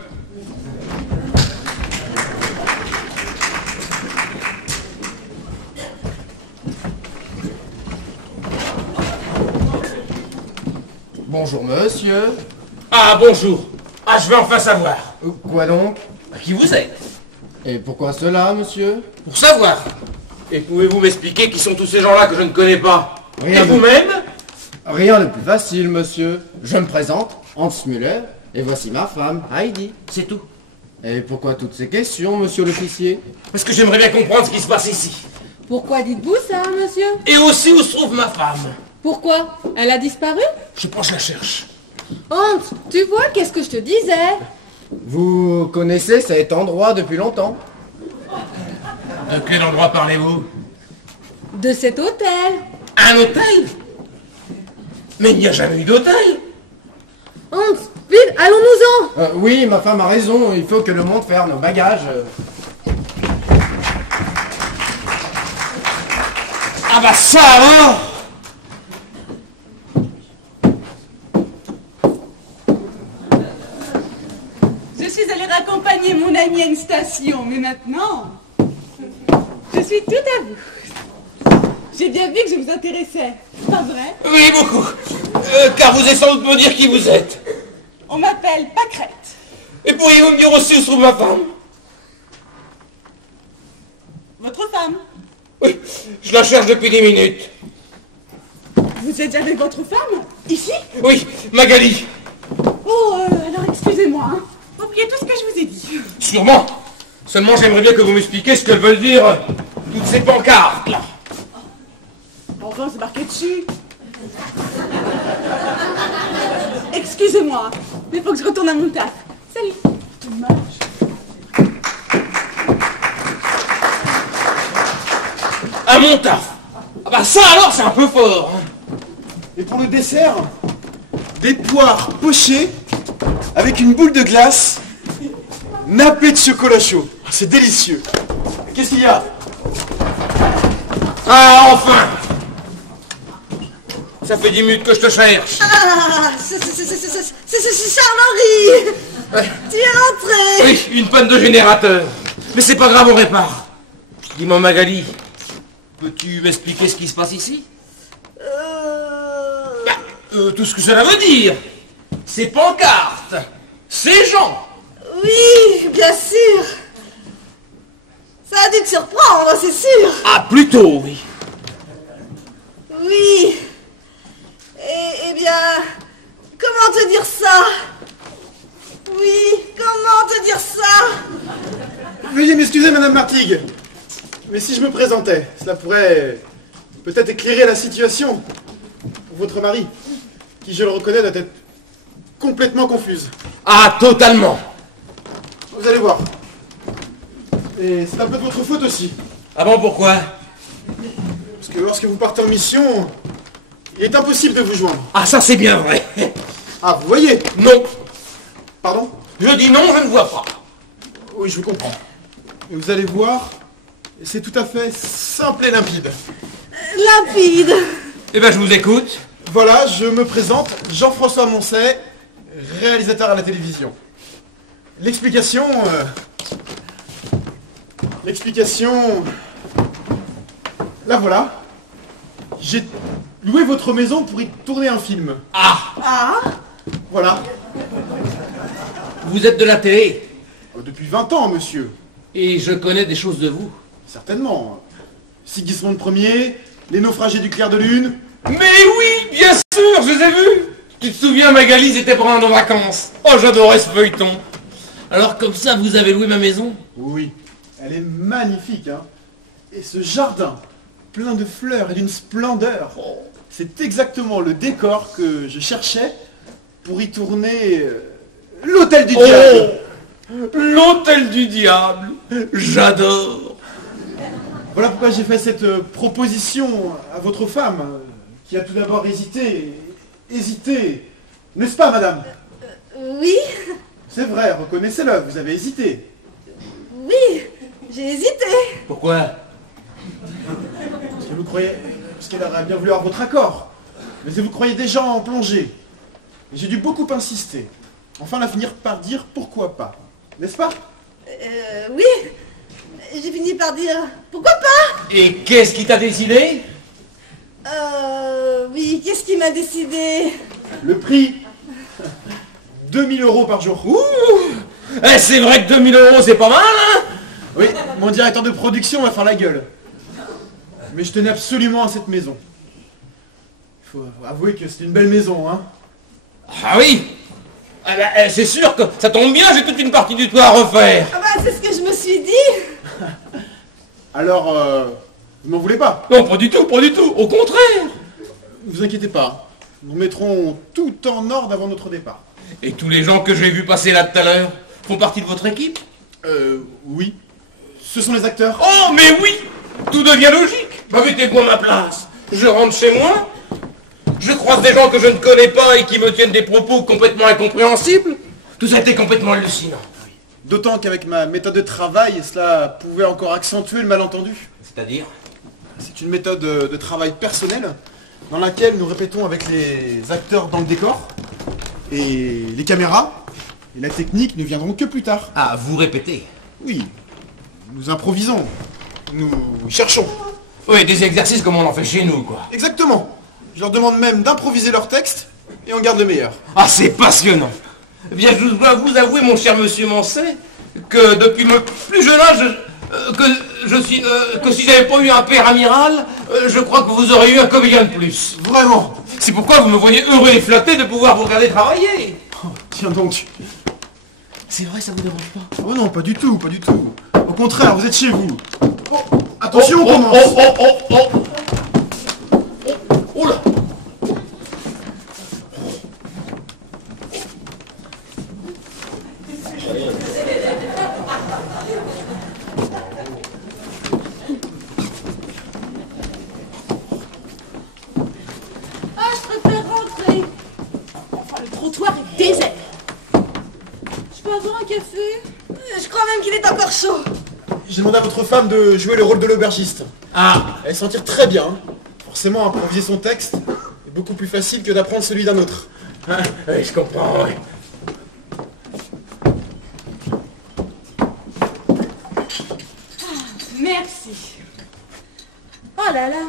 Bonjour monsieur. Ah, bonjour. Ah, je vais enfin savoir. Quoi donc? Qui vous êtes? Et pourquoi cela, monsieur? Pour savoir. Et pouvez-vous m'expliquer qui sont tous ces gens-là que je ne connais pas? Rien Et de- vous-même? Rien de plus facile, monsieur. Je me présente, Hans Müller, et voici ma femme, Heidi. C'est tout. Et pourquoi toutes ces questions, monsieur l'officier? Parce que j'aimerais bien comprendre ce qui se passe ici. Pourquoi dites-vous ça, monsieur? Et aussi où se trouve ma femme. Pourquoi? Elle a disparu? Je pense que je la cherche. Hans, tu vois, qu'est-ce que je te disais? Vous connaissez cet endroit depuis longtemps? De quel endroit parlez-vous? De cet hôtel. Un hôtel? Mais il n'y a jamais eu d'hôtel. Hans, vite, allons-nous-en! Oui, ma femme a raison, il faut que le monde faire nos bagages. Ah bah ça alors! Je suis allée raccompagner mon ami à une station, mais maintenant, je suis tout à vous. J'ai bien vu que je vous intéressais, pas vrai? Oui, beaucoup. Car vous allez sans doute me dire qui vous êtes. On m'appelle Pâquerette. Et pourriez-vous me dire aussi où se trouve ma femme? Votre femme? Oui, je la cherche depuis 10 minutes. Vous êtes avec votre femme? Ici? Oui, Magali. Oh, alors excusez-moi, hein. Oubliez tout ce que je vous ai dit. Sûrement. Seulement, j'aimerais bien que vous m'expliquiez ce que veulent dire toutes ces pancartes là. Enfin, c'est marqué dessus. Excusez-moi, mais il faut que je retourne à mon taf. Salut. Dommage. À mon taf. Ah bah ça alors, c'est un peu fort. Hein. Et pour le dessert, des poires pochées avec une boule de glace nappée de chocolat chaud. C'est délicieux. Qu'est-ce qu'il y a? Ah, enfin. Ça fait 10 minutes que je te cherche. Ah, c'est Charles-Henri. Tu es rentré. Oui, une panne de générateur. Mais c'est pas grave, on répare. Dis-moi Magali, peux-tu m'expliquer ce qui se passe ici? Tout ce que cela veut dire. Ces pancartes, ces gens. Oui, bien sûr. Ça a dû te surprendre, c'est sûr. Ah, plutôt, oui. Oui. Eh bien, comment te dire ça? Oui, comment te dire ça? Veuillez m'excuser, Madame Martigues. Mais si je me présentais, cela pourrait peut-être éclairer la situation pour votre mari, qui, je le reconnais, doit être complètement confuse. Ah, totalement. Vous allez voir. Et c'est un peu de votre faute aussi. Ah bon, pourquoi? Parce que lorsque vous partez en mission, il est impossible de vous joindre. Ah, ça c'est bien vrai. Ah, vous voyez? Non. Pardon? Je dis non, je ne vois pas. Oui, je vous comprends. Et vous allez voir, c'est tout à fait simple et limpide. Limpide. Eh ben, je vous écoute. Voilà, je me présente, Jean-François Moncey, réalisateur à la télévision. L'explication... La voilà. J'ai loué votre maison pour y tourner un film. Ah. Voilà. Vous êtes de la télé. Depuis 20 ans, monsieur. Et je connais des choses de vous. Certainement. Sigismond Ier, les naufragés du clair de lune. Mais oui, bien sûr, je les ai vus. Tu te souviens, Magali, ils étaient prendre en vacances. Oh, j'adorais ce feuilleton. Alors comme ça, vous avez loué ma maison? Oui, elle est magnifique, hein. Et ce jardin, plein de fleurs et d'une splendeur, c'est exactement le décor que je cherchais pour y tourner l'hôtel du diable. L'hôtel du diable. J'adore. Voilà pourquoi j'ai fait cette proposition à votre femme, qui a tout d'abord hésité. N'est-ce pas, madame? Oui. C'est vrai, reconnaissez-le, vous avez hésité. Oui, j'ai hésité. Pourquoi? Parce que vous croyez... Parce qu'elle aurait bien voulu avoir votre accord. Mais vous croyez déjà en plongée. J'ai dû beaucoup insister. Enfin, la finir par dire pourquoi pas. N'est-ce pas? Oui. J'ai fini par dire pourquoi pas. Et qu'est-ce qui t'a décidé? Oui, qu'est-ce qui m'a décidé? Le prix 2000 € par jour. Ouh, c'est vrai que 2000 € c'est pas mal, hein? Oui, mon directeur de production va faire la gueule. Mais je tenais absolument à cette maison. Il faut avouer que c'est une belle maison, hein. Ah oui. Ah bah, c'est sûr que ça tombe bien, j'ai toute une partie du toit à refaire. Ah bah, c'est ce que je me suis dit. Alors, vous m'en voulez pas? Non, pas du tout, au contraire. Ne vous inquiétez pas, nous mettrons tout en ordre avant notre départ. Et tous les gens que j'ai vus passer là tout à l'heure font partie de votre équipe? Oui. Ce sont les acteurs. Oh, mais oui. Tout devient logique. Bah, mettez-moi ma place. Je rentre chez moi. Je croise des gens que je ne connais pas et qui me tiennent des propos complètement incompréhensibles. Tout ça était complètement hallucinant. D'autant qu'avec ma méthode de travail, cela pouvait encore accentuer le malentendu. C'est-à-dire? C'est une méthode de travail personnelle dans laquelle nous répétons avec les acteurs dans le décor et les caméras. Et la technique ne viendront que plus tard. Ah, vous répétez? Oui. Nous improvisons. Nous cherchons. Oui, des exercices comme on en fait chez nous, quoi. Exactement. Je leur demande même d'improviser leur texte et on garde le meilleur. Ah, c'est passionnant. Eh bien, je dois vous avouer, mon cher monsieur Mancet, que depuis le plus jeune âge, que si j'avais pas eu un père amiral, je crois que vous auriez eu un comédien de plus. Vraiment. C'est pourquoi vous me voyez heureux et flatté de pouvoir vous regarder travailler. Oh, tiens donc. C'est vrai, ça vous dérange pas? Oh non, pas du tout, pas du tout. Au contraire, vous êtes chez vous. Oh, attention, on commence. Oh là. Ah, je préfère rentrer. Enfin, le trottoir est désert. Je peux avoir un café? Je crois même qu'il est encore chaud. J'ai demandé à votre femme de jouer le rôle de l'aubergiste. Ah. Elle s'en tire très bien. Forcément, improviser son texte est beaucoup plus facile que d'apprendre celui d'un autre. Ah, oui, je comprends, oui. Merci. Oh là là.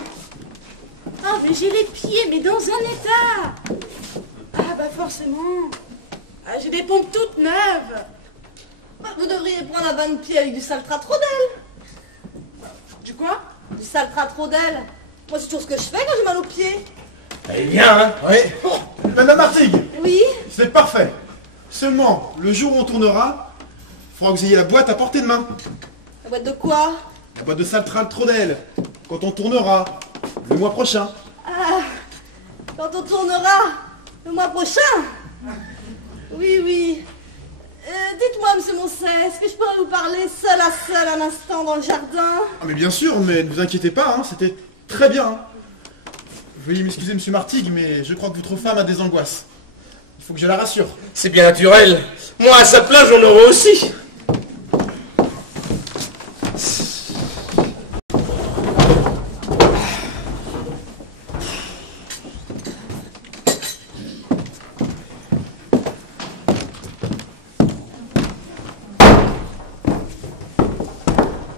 Oh, mais j'ai les pieds, mais dans un état. Ah bah forcément. Ah, j'ai des pompes toutes neuves. Vous devriez prendre un bain de pied avec du saltratrodel. Du quoi? Du saltratrodel. Moi, c'est toujours ce que je fais quand j'ai mal aux pieds. Elle est bien, hein? Oui. Madame Martigues. Oui. C'est parfait. Seulement, le jour où on tournera, il faudra que vous ayez la boîte à portée de main. La boîte de quoi? La boîte de saltratrodel. Quand on tournera, le mois prochain. Ah, quand on tournera, le mois prochain? Oui, oui. Dites-moi, monsieur Moncet, est-ce que je pourrais vous parler seul à seul un instant dans le jardin? Ah mais bien sûr, mais ne vous inquiétez pas, hein, c'était très bien. Hein. Veuillez m'excuser, monsieur Martigues, mais je crois que votre femme a des angoisses. Il faut que je la rassure. C'est bien naturel. Moi, à sa place, j'en aurais aussi.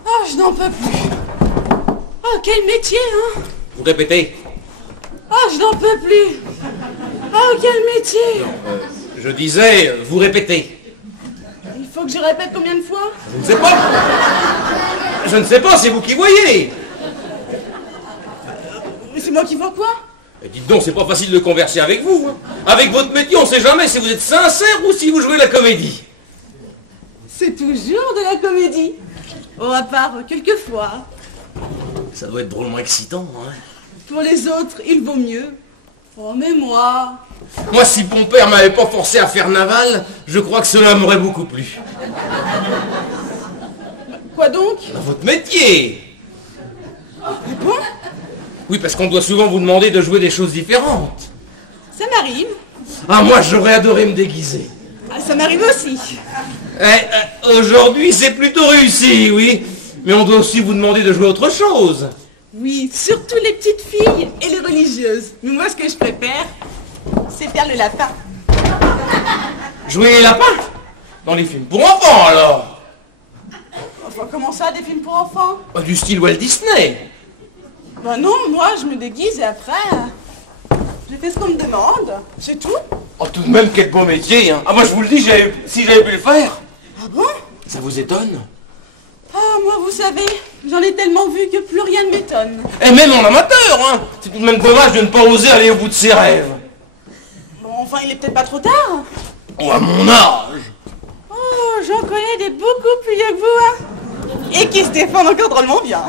Oh, je n'en peux plus. Oh, quel métier, hein? Vous répétez? Oh, je n'en peux plus. Oh, quel métier. Je disais, vous répétez. Il faut que je répète combien de fois? Je ne sais pas. Je ne sais pas, c'est vous qui voyez. Mais c'est moi qui vois quoi? Et dites donc, c'est pas facile de converser avec vous. Hein. Avec votre métier, on sait jamais si vous êtes sincère ou si vous jouez la comédie. C'est toujours de la comédie. Oh, à part quelquefois. Ça doit être drôlement excitant, hein. Pour les autres, il vaut mieux. Oh, mais moi... Moi, si mon père m'avait pas forcé à faire naval, je crois que cela m'aurait beaucoup plu. Quoi donc? Votre métier! Ah bon? Oui, parce qu'on doit souvent vous demander de jouer des choses différentes. Ça m'arrive. Ah, moi, j'aurais adoré me déguiser. Ah, ça m'arrive aussi. Aujourd'hui, c'est plutôt réussi, oui. Mais on doit aussi vous demander de jouer autre chose. Oui, surtout les petites filles et les religieuses. Mais moi, ce que je préfère, c'est faire le lapin. Jouer les lapins? Dans les films pour enfants, alors? Enfin, comment ça, des films pour enfants? Du style Walt Disney. Bah non, moi, je me déguise et après, je fais ce qu'on me demande. C'est tout. Oh, tout de même, quel beau métier, hein. Ah, moi, je vous le dis, si j'avais pu le faire. Ah bon? Ça vous étonne? Ah, moi, vous savez, j'en ai tellement vu que plus rien ne m'étonne. Et même en amateur, hein. C'est tout de même dommage de ne pas oser aller au bout de ses rêves. Bon, enfin, il est peut-être pas trop tard. Oh, à mon âge. Oh, j'en connais des beaucoup plus vieux que vous, hein. Et qui se défendent encore drôlement bien.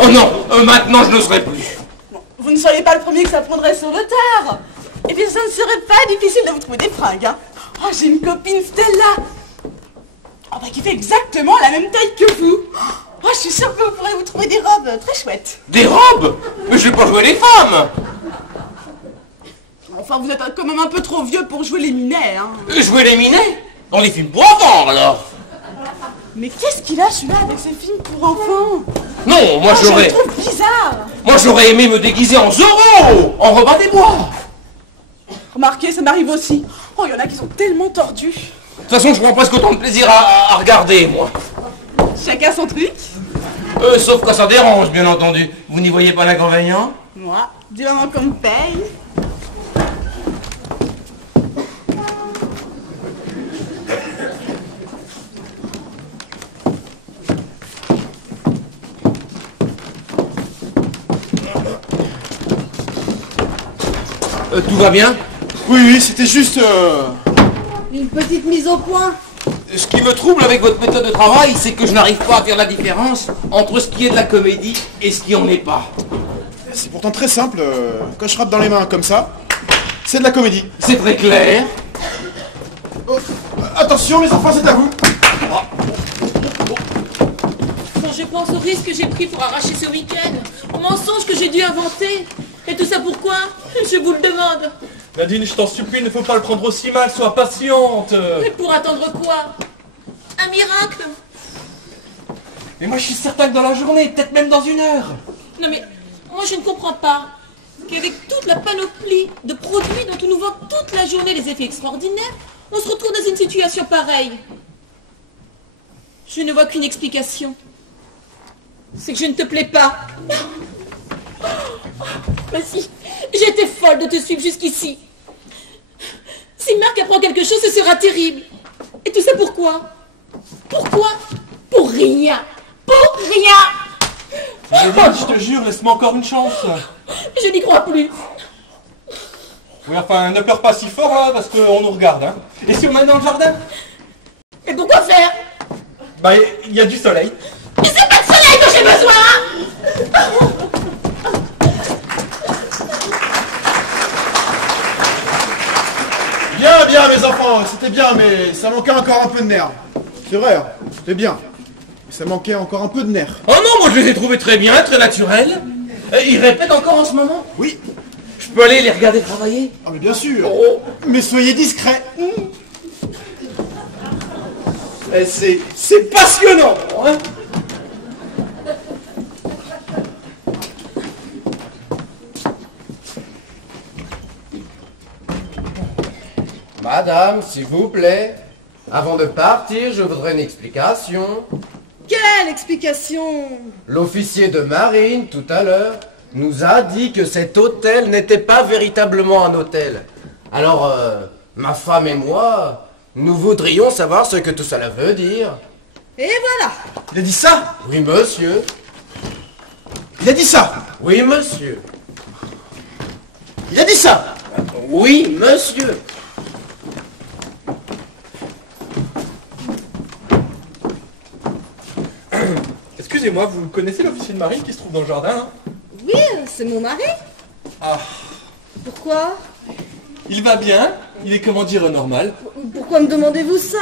Oh non, maintenant, je n'oserais plus. Bon, vous ne seriez pas le premier que ça prendrait sur le tard. Et puis, ça ne serait pas difficile de vous trouver des fringues, hein. Oh, j'ai une copine, Stella. Oh, bah, qui fait exactement la même taille que vous. Oh, je suis sûre que vous pourrez vous trouver des robes très chouettes. Des robes? Mais je vais pas jouer les femmes. Enfin, vous êtes quand même un peu trop vieux pour jouer les minets, hein. Jouer les minets? Dans les films pour enfants, alors? Mais qu'est-ce qu'il a, celui-là, avec ses films pour enfants? Non, moi, Je le trouve bizarre. Moi, j'aurais aimé me déguiser en Zorro, en Robin des Bois. Remarquez, ça m'arrive aussi. Oh, il y en a qui sont tellement tordus. De toute façon, je prends presque autant de plaisir à regarder, moi. Chacun son truc. Sauf quand ça dérange, bien entendu. Vous n'y voyez pas l'inconvénient? Moi, du moment qu'on me paye. Tout va bien? Oui, c'était juste... Une petite mise au point. Ce qui me trouble avec votre méthode de travail, c'est que je n'arrive pas à faire la différence entre ce qui est de la comédie et ce qui en est pas. C'est pourtant très simple. Quand je frappe dans les mains comme ça, c'est de la comédie. C'est très clair. Oh, attention les enfants, c'est à vous. Quand je pense au risque que j'ai pris pour arracher ce week-end, au mensonge que j'ai dû inventer, et tout ça pourquoi? Je vous le demande. Nadine, je t'en supplie, il ne faut pas le prendre aussi mal, sois patiente. Mais pour attendre quoi? Un miracle? Mais moi je suis certain que dans la journée, peut-être même dans 1 heure. Non mais, moi je ne comprends pas qu'avec toute la panoplie de produits dont on nous vend toute la journée des effets extraordinaires, on se retrouve dans une situation pareille. Je ne vois qu'une explication. C'est que je ne te plais pas. Mais si, j'étais folle de te suivre jusqu'ici. Si Marc apprend quelque chose, ce sera terrible. Et tu sais pourquoi? Pourquoi? Pour rien. Pour rien. Je te jure, laisse-moi encore une chance. Je n'y crois plus. Oui, enfin, ne pleure pas si fort, là, parce qu'on nous regarde, hein. Et si on est dans le jardin? Et pourquoi faire? Bah, il y a du soleil. Mais c'est pas de soleil dont j'ai besoin. Bien, mes enfants, c'était bien, mais ça manquait encore un peu de nerfs. C'est vrai, c'était bien. Mais ça manquait encore un peu de nerfs. Oh non, moi je les ai trouvés très bien, très naturels. Ils répètent encore en ce moment? Oui. Je peux aller les regarder travailler? Ah mais bien sûr. Oh. Mais soyez discrets. C'est passionnant, hein. Madame, s'il vous plaît, avant de partir, je voudrais une explication. Quelle explication? L'officier de marine, tout à l'heure, nous a dit que cet hôtel n'était pas véritablement un hôtel. Alors, ma femme et moi, nous voudrions savoir ce que tout cela veut dire. Et voilà. Il a dit ça? Oui, monsieur. Il a dit ça? Oui, monsieur. Il a dit ça? Oui, monsieur. Excusez-moi, vous connaissez l'officier de marine qui se trouve dans le jardin, hein? Oui, c'est mon mari. Ah. Pourquoi? Il va bien, il est comment dire normal. Pourquoi me demandez-vous ça?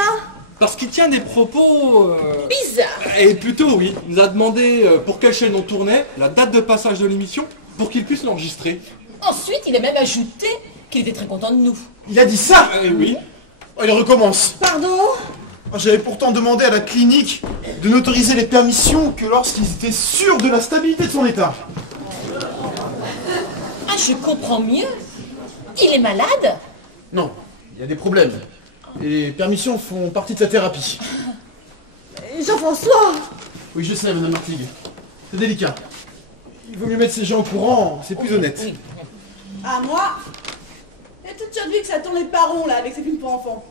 Parce qu'il tient des propos... Bizarre. Et plutôt, oui. Il nous a demandé pour quelle chaîne on tournait, la date de passage de l'émission, pour qu'il puisse l'enregistrer. Ensuite, il a même ajouté qu'il était très content de nous. Il a dit ça? Oui. Oh, il recommence. Pardon? Oh, j'avais pourtant demandé à la clinique de n'autoriser les permissions que lorsqu'ils étaient sûrs de la stabilité de son état. Ah, je comprends mieux. Il est malade? Non, il y a des problèmes. Et les permissions font partie de sa thérapie. Jean-François! Oui, je sais, Madame Martigues. C'est délicat. Il vaut mieux mettre ces gens au courant, c'est plus honnête. Ah, moi, j'ai toute chose vu que ça tourne les parons, là, avec ses films pour enfants.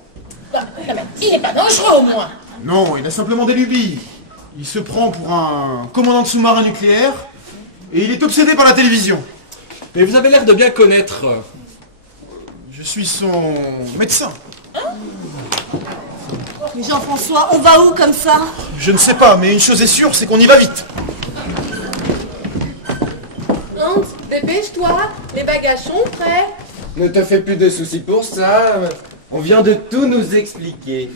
Non, mais il n'est pas dangereux, au moins. Non, il a simplement des lubies. Il se prend pour un commandant de sous-marin nucléaire et il est obsédé par la télévision. Mais vous avez l'air de bien connaître... Je suis son médecin. Mais Jean-François, on va où comme ça? Je ne sais pas, mais une chose est sûre, c'est qu'on y va vite. Hans, dépêche-toi, les bagages sont prêts. Ne te fais plus de soucis pour ça. On vient de tout nous expliquer.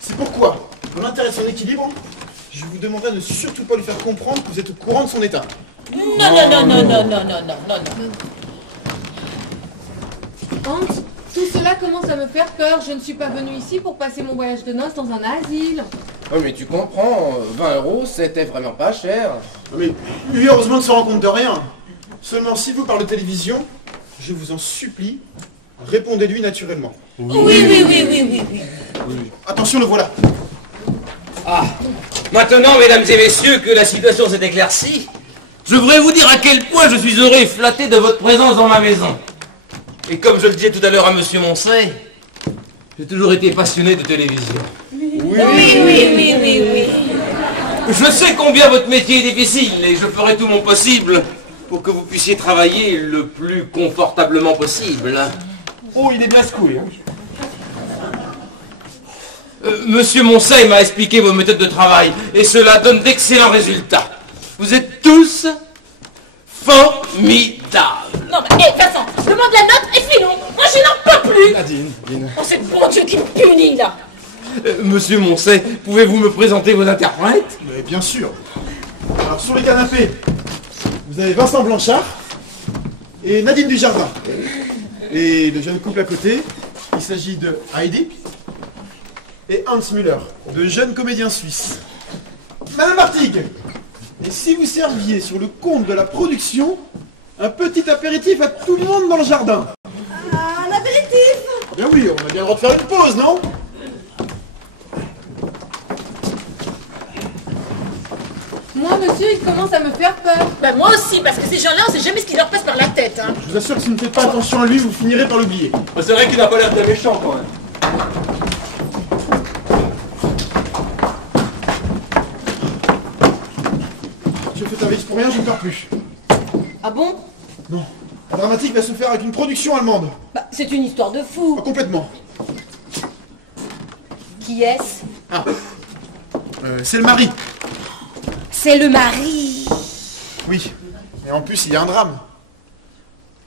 C'est pourquoi, dans l'intérêt de son équilibre, je vous demanderai de ne surtout pas lui faire comprendre que vous êtes au courant de son état. Non. Hans, tout cela commence à me faire peur. Je ne suis pas venue ici pour passer mon voyage de noces dans un asile. Oh mais tu comprends, 20 €, c'était vraiment pas cher. Mais lui, heureusement, ne se rend compte de rien. Seulement, si vous parlez de télévision, je vous en supplie, répondez-lui naturellement. Oui. Attention, le voilà. Ah, maintenant, mesdames et messieurs, que la situation s'est éclaircie, je voudrais vous dire à quel point je suis heureux et flatté de votre présence dans ma maison. Et comme je le disais tout à l'heure à Monsieur Moncey, j'ai toujours été passionné de télévision. Oui. Je sais combien votre métier est difficile et je ferai tout mon possible pour que vous puissiez travailler le plus confortablement possible. Oh, il est bien secoué. Monsieur Moncey m'a expliqué vos méthodes de travail et cela donne d'excellents résultats. Vous êtes tous formidables. Non, mais Vincent, demande la note et filons. Moi, je n'en peux plus. Nadine. Oh, c'est bon Dieu qui me punit, là. Monsieur Moncey, pouvez-vous me présenter vos interprètes? Mais bien sûr. Alors, sur les canapés, vous avez Vincent Blanchard et Nadine Dujardin. Et le jeune couple à côté, il s'agit de Heidi et Hans Müller, de jeunes comédiens suisses. Madame Martigues, et si vous serviez sur le compte de la production un petit apéritif à tout le monde dans le jardin? Un apéritif? Bien oui, on a bien le droit de faire une pause, non? Moi, monsieur, il commence à me faire peur. Ben, moi aussi, parce que ces gens-là, on sait jamais ce qui leur passe par la tête. Hein. Je vous assure que si vous ne faites pas attention à lui, vous finirez par l'oublier. C'est vrai qu'il n'a pas l'air très méchant quand même. Je fais ta valise pour rien, je ne perds plus. Ah bon? Non. La dramatique va se faire avec une production allemande. Bah, c'est une histoire de fou. Pas complètement. Qui est-ce? Ah. C'est le mari. C'est le mari. Oui. Et en plus, il y a un drame.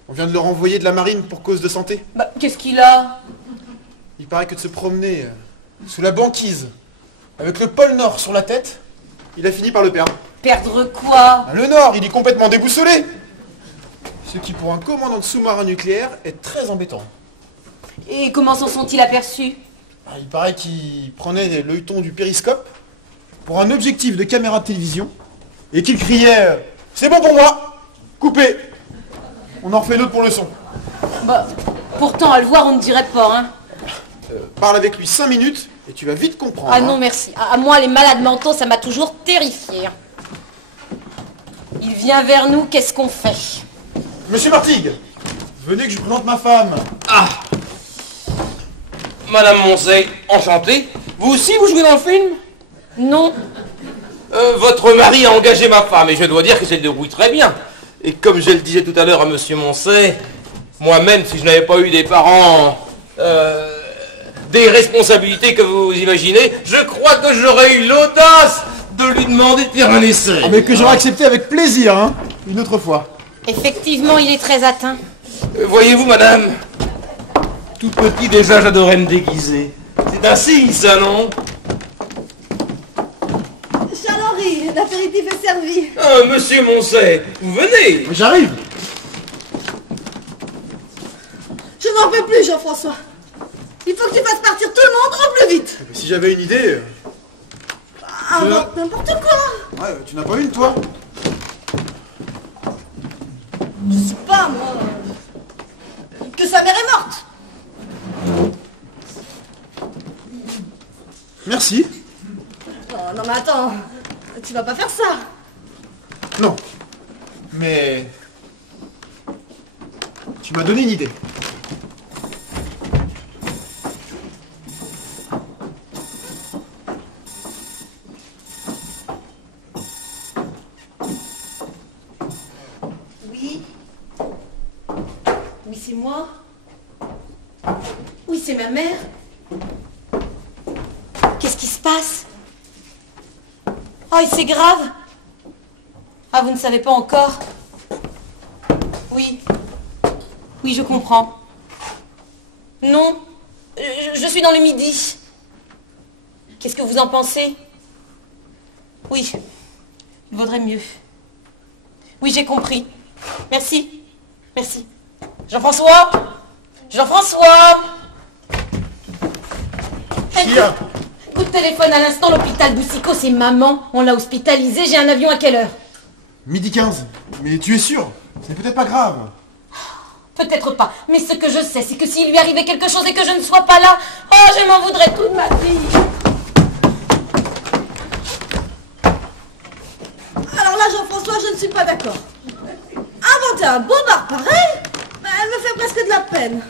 On vient de le renvoyer de la marine pour cause de santé. Bah, qu'est-ce qu'il a? Il paraît que de se promener sous la banquise, avec le pôle Nord sur la tête, il a fini par le perdre. Perdre quoi? Le Nord, il est complètement déboussolé. Ce qui, pour un commandant de sous-marin nucléaire, est très embêtant. Et comment s'en sont-ils aperçus? Il paraît qu'il prenait l'œilleton du périscope pour un objectif de caméra de télévision et qu'il criait « C'est bon pour moi, coupez !» On en refait d'autres pour le son. Bah, pourtant, à le voir, on ne dirait pas, hein. Parle avec lui 5 minutes et tu vas vite comprendre. Ah non, merci. À moi, les malades mentaux, ça m'a toujours terrifié. Il vient vers nous, qu'est-ce qu'on fait? Monsieur Martigues, venez que je présente ma femme. Ah, Madame Moncey, enchantée. Vous aussi, vous jouez dans le film? Non. Votre mari a engagé ma femme et je dois dire que c'est se débrouille très bien. Et comme je le disais tout à l'heure à Monsieur Moncey, moi-même, si je n'avais pas eu des parents, des responsabilités que vous imaginez, je crois que j'aurais eu l'audace de lui demander de faire un essai. Ah, mais que j'aurais accepté avec plaisir, hein, une autre fois. Effectivement, il est très atteint. Voyez-vous, madame, Tout petit, déjà, j'adorais me déguiser. C'est un signe, ça, non? Charles-Henri, l'apéritif est servi. Ah, monsieur Moncey, vous venez. J'arrive. Je n'en peux plus, Jean-François. Il faut que tu fasses partir tout le monde au plus vite. Si j'avais une idée... Invente n'importe quoi. Ouais, tu n'as pas une, toi? Je sais pas, moi... que sa mère est morte. Merci. Oh, non mais attends, tu vas pas faire ça. Non. Mais... tu m'as donné une idée. Oui. Oui, c'est moi. Oui, c'est ma mère. Qu'est-ce qui se passe? Oh, c'est grave. Ah, vous ne savez pas encore? Oui. Oui, je comprends. Non, je suis dans le Midi. Qu'est-ce que vous en pensez? Oui, il vaudrait mieux. Oui, j'ai compris. Merci. Merci. Jean-François! Jean-François! Coup de téléphone à l'instant, l'hôpital Boussicaut, c'est maman. On l'a hospitalisé, j'ai un avion à quelle heure? 12h15. Mais tu es sûr? C'est peut-être pas grave. Peut-être pas, mais ce que je sais, c'est que s'il lui arrivait quelque chose et que je ne sois pas là, oh, je m'en voudrais toute ma vie. Alors là, Jean-François, je ne suis pas d'accord. Inventer un bobard pareil, elle me fait presque de la peine.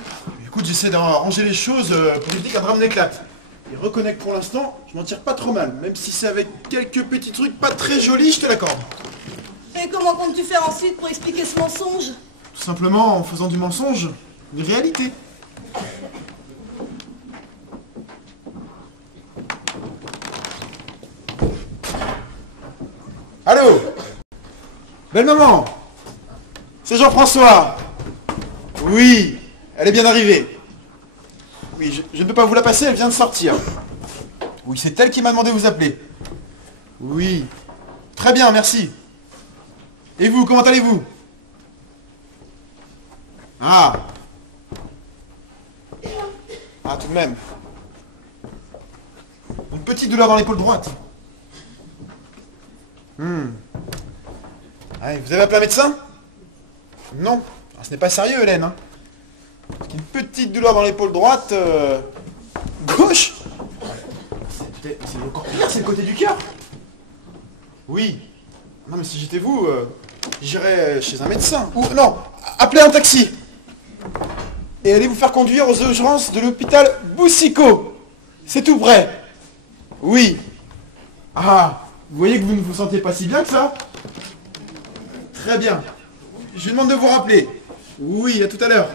Écoute, j'essaie d'arranger les choses pour éviter qu'un drame n'éclate. Et reconnais que pour l'instant, je m'en tire pas trop mal. Même si c'est avec quelques petits trucs pas très jolis, je te l'accorde. Et comment comptes-tu faire ensuite pour expliquer ce mensonge? Tout simplement en faisant du mensonge une réalité. Allô? Belle maman? C'est Jean-François. Oui, elle est bien arrivée. Oui, je ne peux pas vous la passer, elle vient de sortir. Oui, c'est elle qui m'a demandé de vous appeler. Oui. Très bien, merci. Et vous, comment allez-vous? Ah. Ah, tout de même. Une petite douleur dans l'épaule droite. Allez, vous avez appelé un médecin? Non. Ah, ce n'est pas sérieux, Hélène. Hein. Une petite douleur dans l'épaule droite... Gauche? C'est encore pire, c'est le côté du cœur. Oui. Non, mais si j'étais vous, j'irais chez un médecin. Ou non, appelez un taxi. Et allez vous faire conduire aux urgences de l'hôpital Boussicaut. C'est tout près. Oui. Ah, vous voyez que vous ne vous sentez pas si bien que ça? Très bien. Je lui demande de vous rappeler. Oui, à tout à l'heure.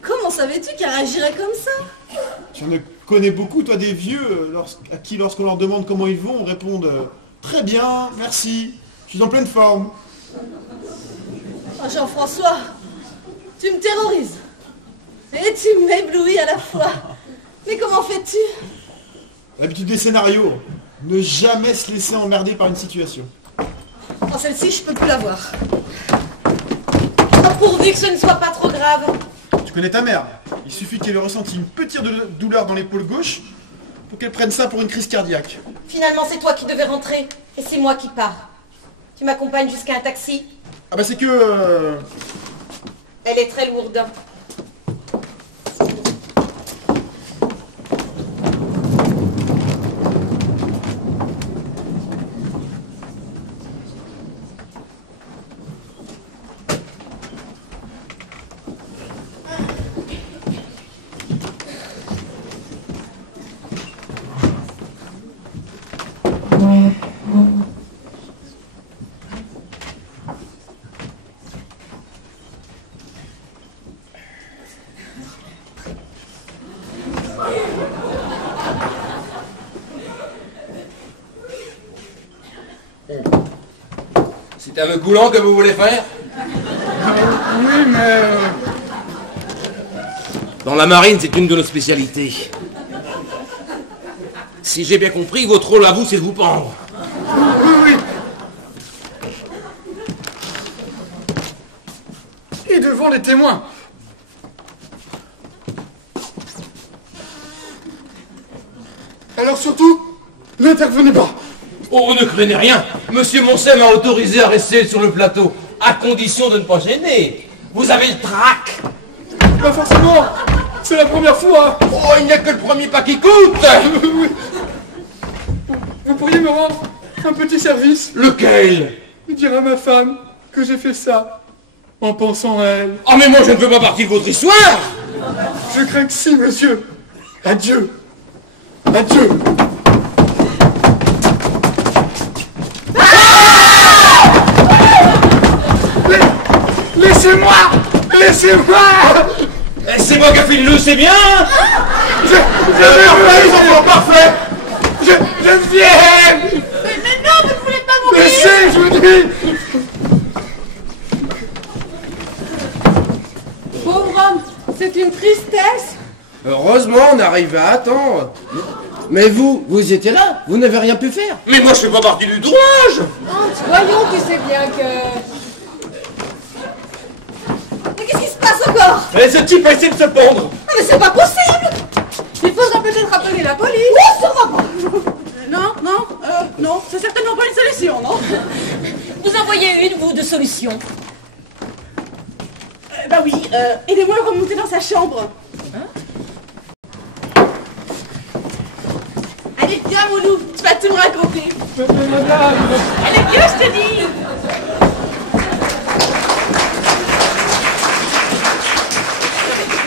Comment savais-tu qu'elle réagirait comme ça? Tu en connais beaucoup, toi, des vieux, à qui, lorsqu'on leur demande comment ils vont, on répond très bien, merci, je suis en pleine forme. Oh, Jean-François, tu me terrorises. Et tu m'éblouis à la fois. Mais comment fais-tu? L'habitude des scénarios, ne jamais se laisser emmerder par une situation. Oh, celle-ci, je peux plus la voir. Oh, pourvu que ce ne soit pas trop grave. Tu connais ta mère. Il suffit qu'elle ait ressenti une petite douleur dans l'épaule gauche pour qu'elle prenne ça pour une crise cardiaque. Finalement, c'est toi qui devais rentrer. Et c'est moi qui pars. Tu m'accompagnes jusqu'à un taxi? Ah bah c'est que... Elle est très lourde. C'est un vœu coulant que vous voulez faire? Oui, mais... Dans la marine, c'est une de nos spécialités. Si j'ai bien compris, votre rôle à vous, c'est de vous pendre. Oui. Et devant les témoins. Alors surtout, n'intervenez pas. Oh, ne craignez rien. Monsieur Moncey m'a autorisé à rester sur le plateau, à condition de ne pas gêner. Vous avez le trac. Pas forcément. C'est la première fois. Oh, il n'y a que le premier pas qui coûte. Vous pourriez me rendre un petit service? Lequel? Dire à ma femme que j'ai fait ça en pensant à elle. Oh, mais moi, je ne veux pas partie de votre histoire. Je crains que si, monsieur. Adieu. Adieu. Laissez-moi. Laissez-moi. C'est moi qui ai fait le nœud, c'est bien. Parfait. Je viens. Mais non, vous ne voulez pas mourir. Laissez, je vous dis. Pauvre homme, c'est une tristesse. Heureusement, on arrive à attendre. Mais vous étiez là, vous n'avez rien pu faire. Mais moi, je fais pas partie du tournage. Voyons, tu sais bien que... Mais qu'est-ce qui se passe encore? Et ce type a essayé de se pendre. Ah, mais c'est pas possible! Il faudra peut-être appeler la police. Oui, ça va pas! Non, c'est certainement pas une solution, non? Vous en voyez une, vous, de solution? Bah oui, aidez-moi à remonter dans sa chambre. Allez, viens, mon loup, tu vas tout me raconter. Allez, viens, je te dis.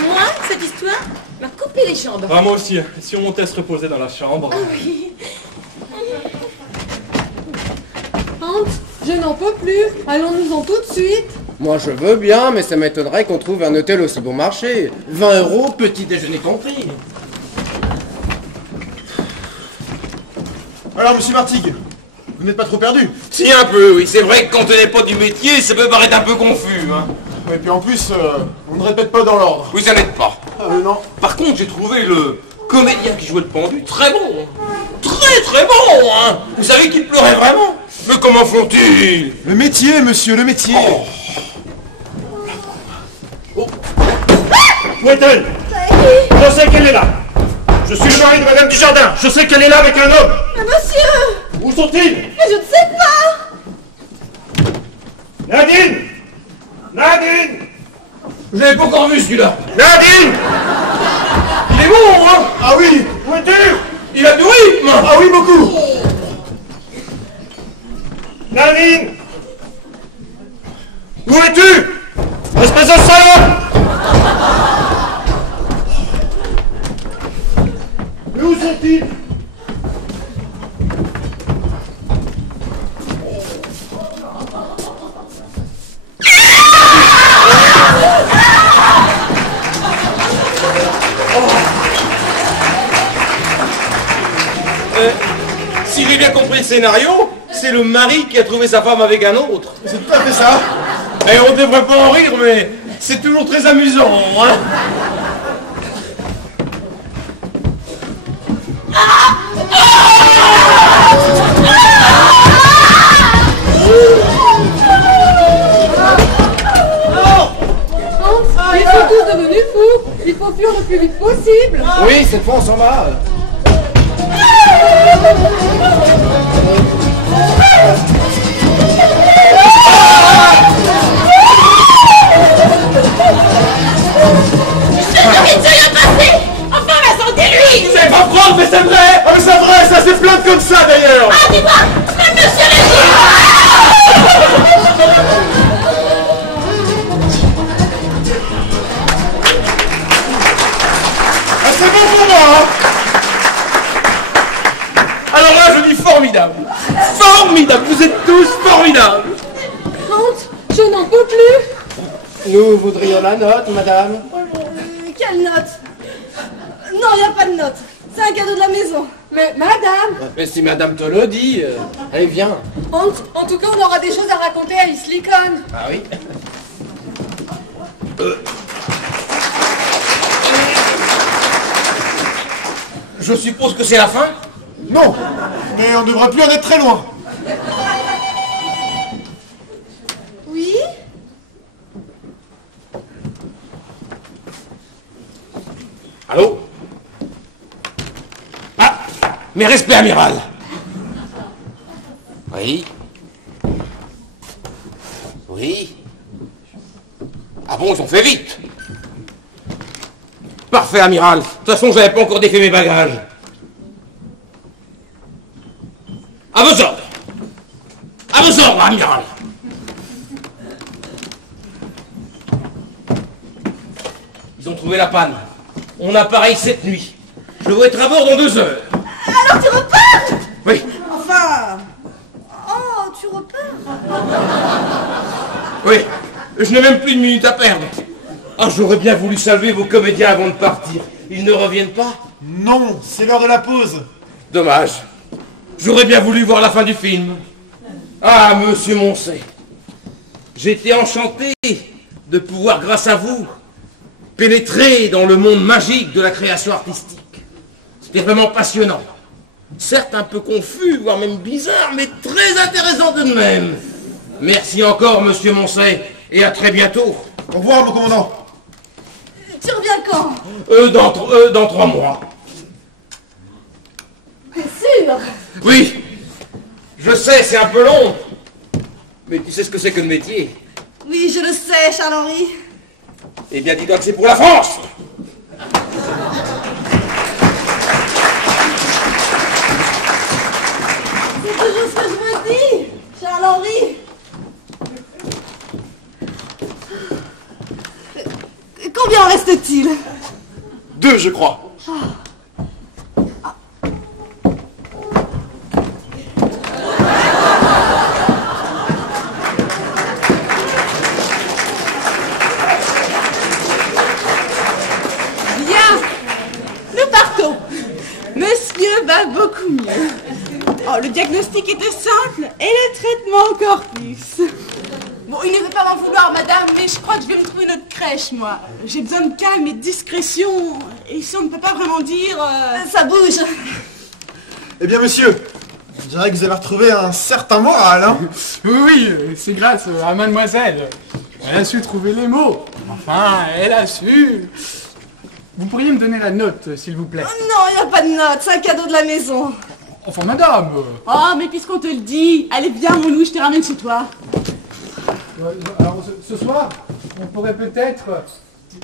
Moi, cette histoire m'a coupé les jambes. Ah, moi aussi, si on montait se reposer dans la chambre. Ah oui. Hans, je n'en peux plus. Allons-nous-en tout de suite. Moi je veux bien, mais ça m'étonnerait qu'on trouve un hôtel aussi bon marché. 20 €, petit déjeuner compris. Alors, monsieur Martigues, vous n'êtes pas trop perdu? Si, un peu, oui. C'est vrai que quand on n'est pas du métier, ça peut paraître un peu confus, hein. Et puis en plus, on ne répète pas dans l'ordre. Oui, ça n'aide pas. Non. Par contre, j'ai trouvé le comédien qui jouait le pendu très bon. Très, très bon, hein. Vous savez qu'il pleurait vraiment. Mais comment font-ils? Le métier, monsieur, le métier. Où est-elle? Je sais qu'elle est là. Je suis le mari de Madame Dujardin. Je sais qu'elle est là avec un homme. Mais monsieur! Où sont-ils? Mais je ne sais pas! Nadine! Nadine! Je l'avais pas encore vu, celui-là. Nadine! Il est bon, hein? Ah oui. Où es-tu? Il a du rythme. Ah oui, beaucoup. Nadine! Où es-tu? Espèce de salope! Mais où sont-ils? Si j'ai bien compris le scénario, c'est le mari qui a trouvé sa femme avec un autre. C'est tout à fait ça. Et on devrait pas en rire, mais c'est toujours très amusant, hein. Hans, ils sont tous devenus fous. Il faut fuir le plus vite possible. Oui, cette fois on s'en va. Je ne rien passé. Enfin, Vincent, dis-lui. C'est pas prendre, mais c'est vrai! Ah mais c'est vrai, ça c'est plein comme ça d'ailleurs. Ah, dis-moi, même monsieur le dit. Ah, c'est bon pour moi, hein. Alors là, je dis formidable. Formidable, vous êtes tous formidables. Hans, je n'en peux plus. Nous voudrions la note, madame. Quelle note? Non, il n'y a pas de note. C'est un cadeau de la maison. Mais madame... Mais si madame te le dit, allez, viens. Hans, en tout cas, on aura des choses à raconter à Islikon. Ah oui. Je suppose que c'est la fin? Non, mais on ne devrait plus en être très loin. Oui? Allô? Ah! Mes respects, amiral! Oui? Oui? Ah bon, ils ont fait vite! Parfait, amiral. De toute façon, j'avais pas encore défait mes bagages. À vos ordres! À vos ordres, amiral! Ils ont trouvé la panne. On appareille cette nuit. Je dois être à bord dans 2 heures. Alors tu repars? Oui. Enfin... Oh, tu repars? Oui. Je n'ai même plus une minute à perdre. Ah, j'aurais bien voulu saluer vos comédiens avant de partir. Ils ne reviennent pas? Non, c'est l'heure de la pause. Dommage. J'aurais bien voulu voir la fin du film. Ah, monsieur Moncey. J'étais enchanté de pouvoir, grâce à vous, pénétrer dans le monde magique de la création artistique. C'était vraiment passionnant. Certes un peu confus, voire même bizarre, mais très intéressant tout de même. Merci encore, monsieur Moncey, et à très bientôt. Au revoir, mon commandant. Tu reviens quand? Dans 3 mois. T'es sûr? Oui, je sais, c'est un peu long. Mais tu sais ce que c'est que le métier? Oui, je le sais, Charles-Henri. Eh bien, dis-toi que c'est pour la France. C'est toujours ce que je me dis, Charles-Henri. Combien en reste-t-il? 2, je crois. Bien, nous partons. Monsieur va beaucoup mieux. Oh, le diagnostic était simple et le traitement encore plus. Bon, il ne veut pas m'en vouloir, madame, mais je crois que je vais me trouver une autre crèche, moi. J'ai besoin de calme et de discrétion. Et si on ne peut pas vraiment dire... Ça bouge. Eh bien, monsieur, je dirais que vous avez retrouvé un certain moral, hein. Oui, c'est grâce à mademoiselle. Elle a su trouver les mots. Enfin, elle a su... Vous pourriez me donner la note, s'il vous plaît? Non, il n'y a pas de note, c'est un cadeau de la maison. Enfin, madame. Oh, mais puisqu'on te le dit, allez viens, mon loup, je te ramène chez toi. Alors, ce soir, on pourrait peut-être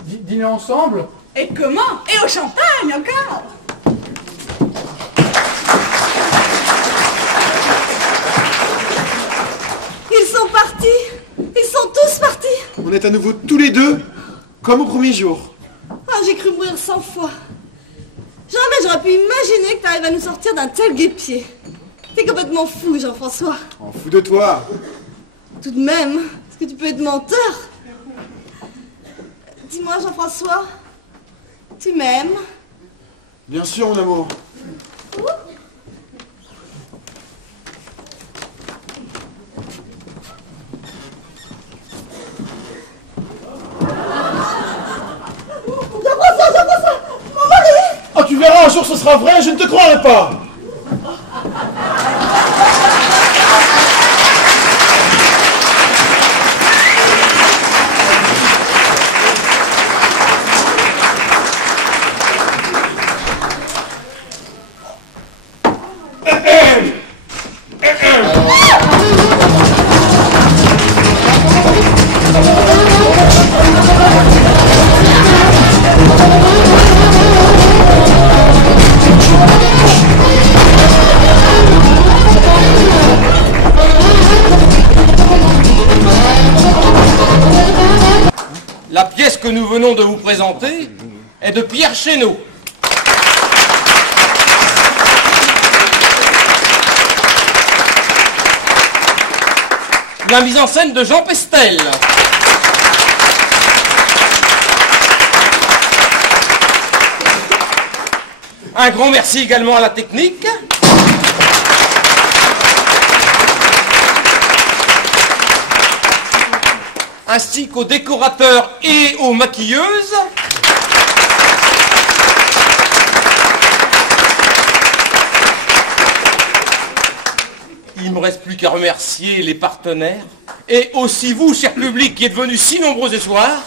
dîner ensemble. Et comment? Et au champagne, encore? Ils sont partis. Ils sont tous partis. On est à nouveau tous les deux, comme au premier jour. Ah, j'ai cru mourir 100 fois. Jamais j'aurais pu imaginer que tu arrives à nous sortir d'un tel guêpier. T'es complètement fou, Jean-François. En fous de toi. Tout de même, est-ce que tu peux être menteur? Dis-moi, Jean-François, tu m'aimes? Bien sûr, mon amour. Jean-François, mon mari! Oh, tu verras, un jour ce sera vrai, je ne te croirai pas. La pièce que nous venons de vous présenter est de Pierre Chéneau. La mise en scène de Jean Pestel. Un grand merci également à la technique. Ainsi qu'aux décorateurs et aux maquilleuses. il me reste plus qu'à remercier les partenaires et aussi vous, cher public, qui êtes venus si nombreux ce soir.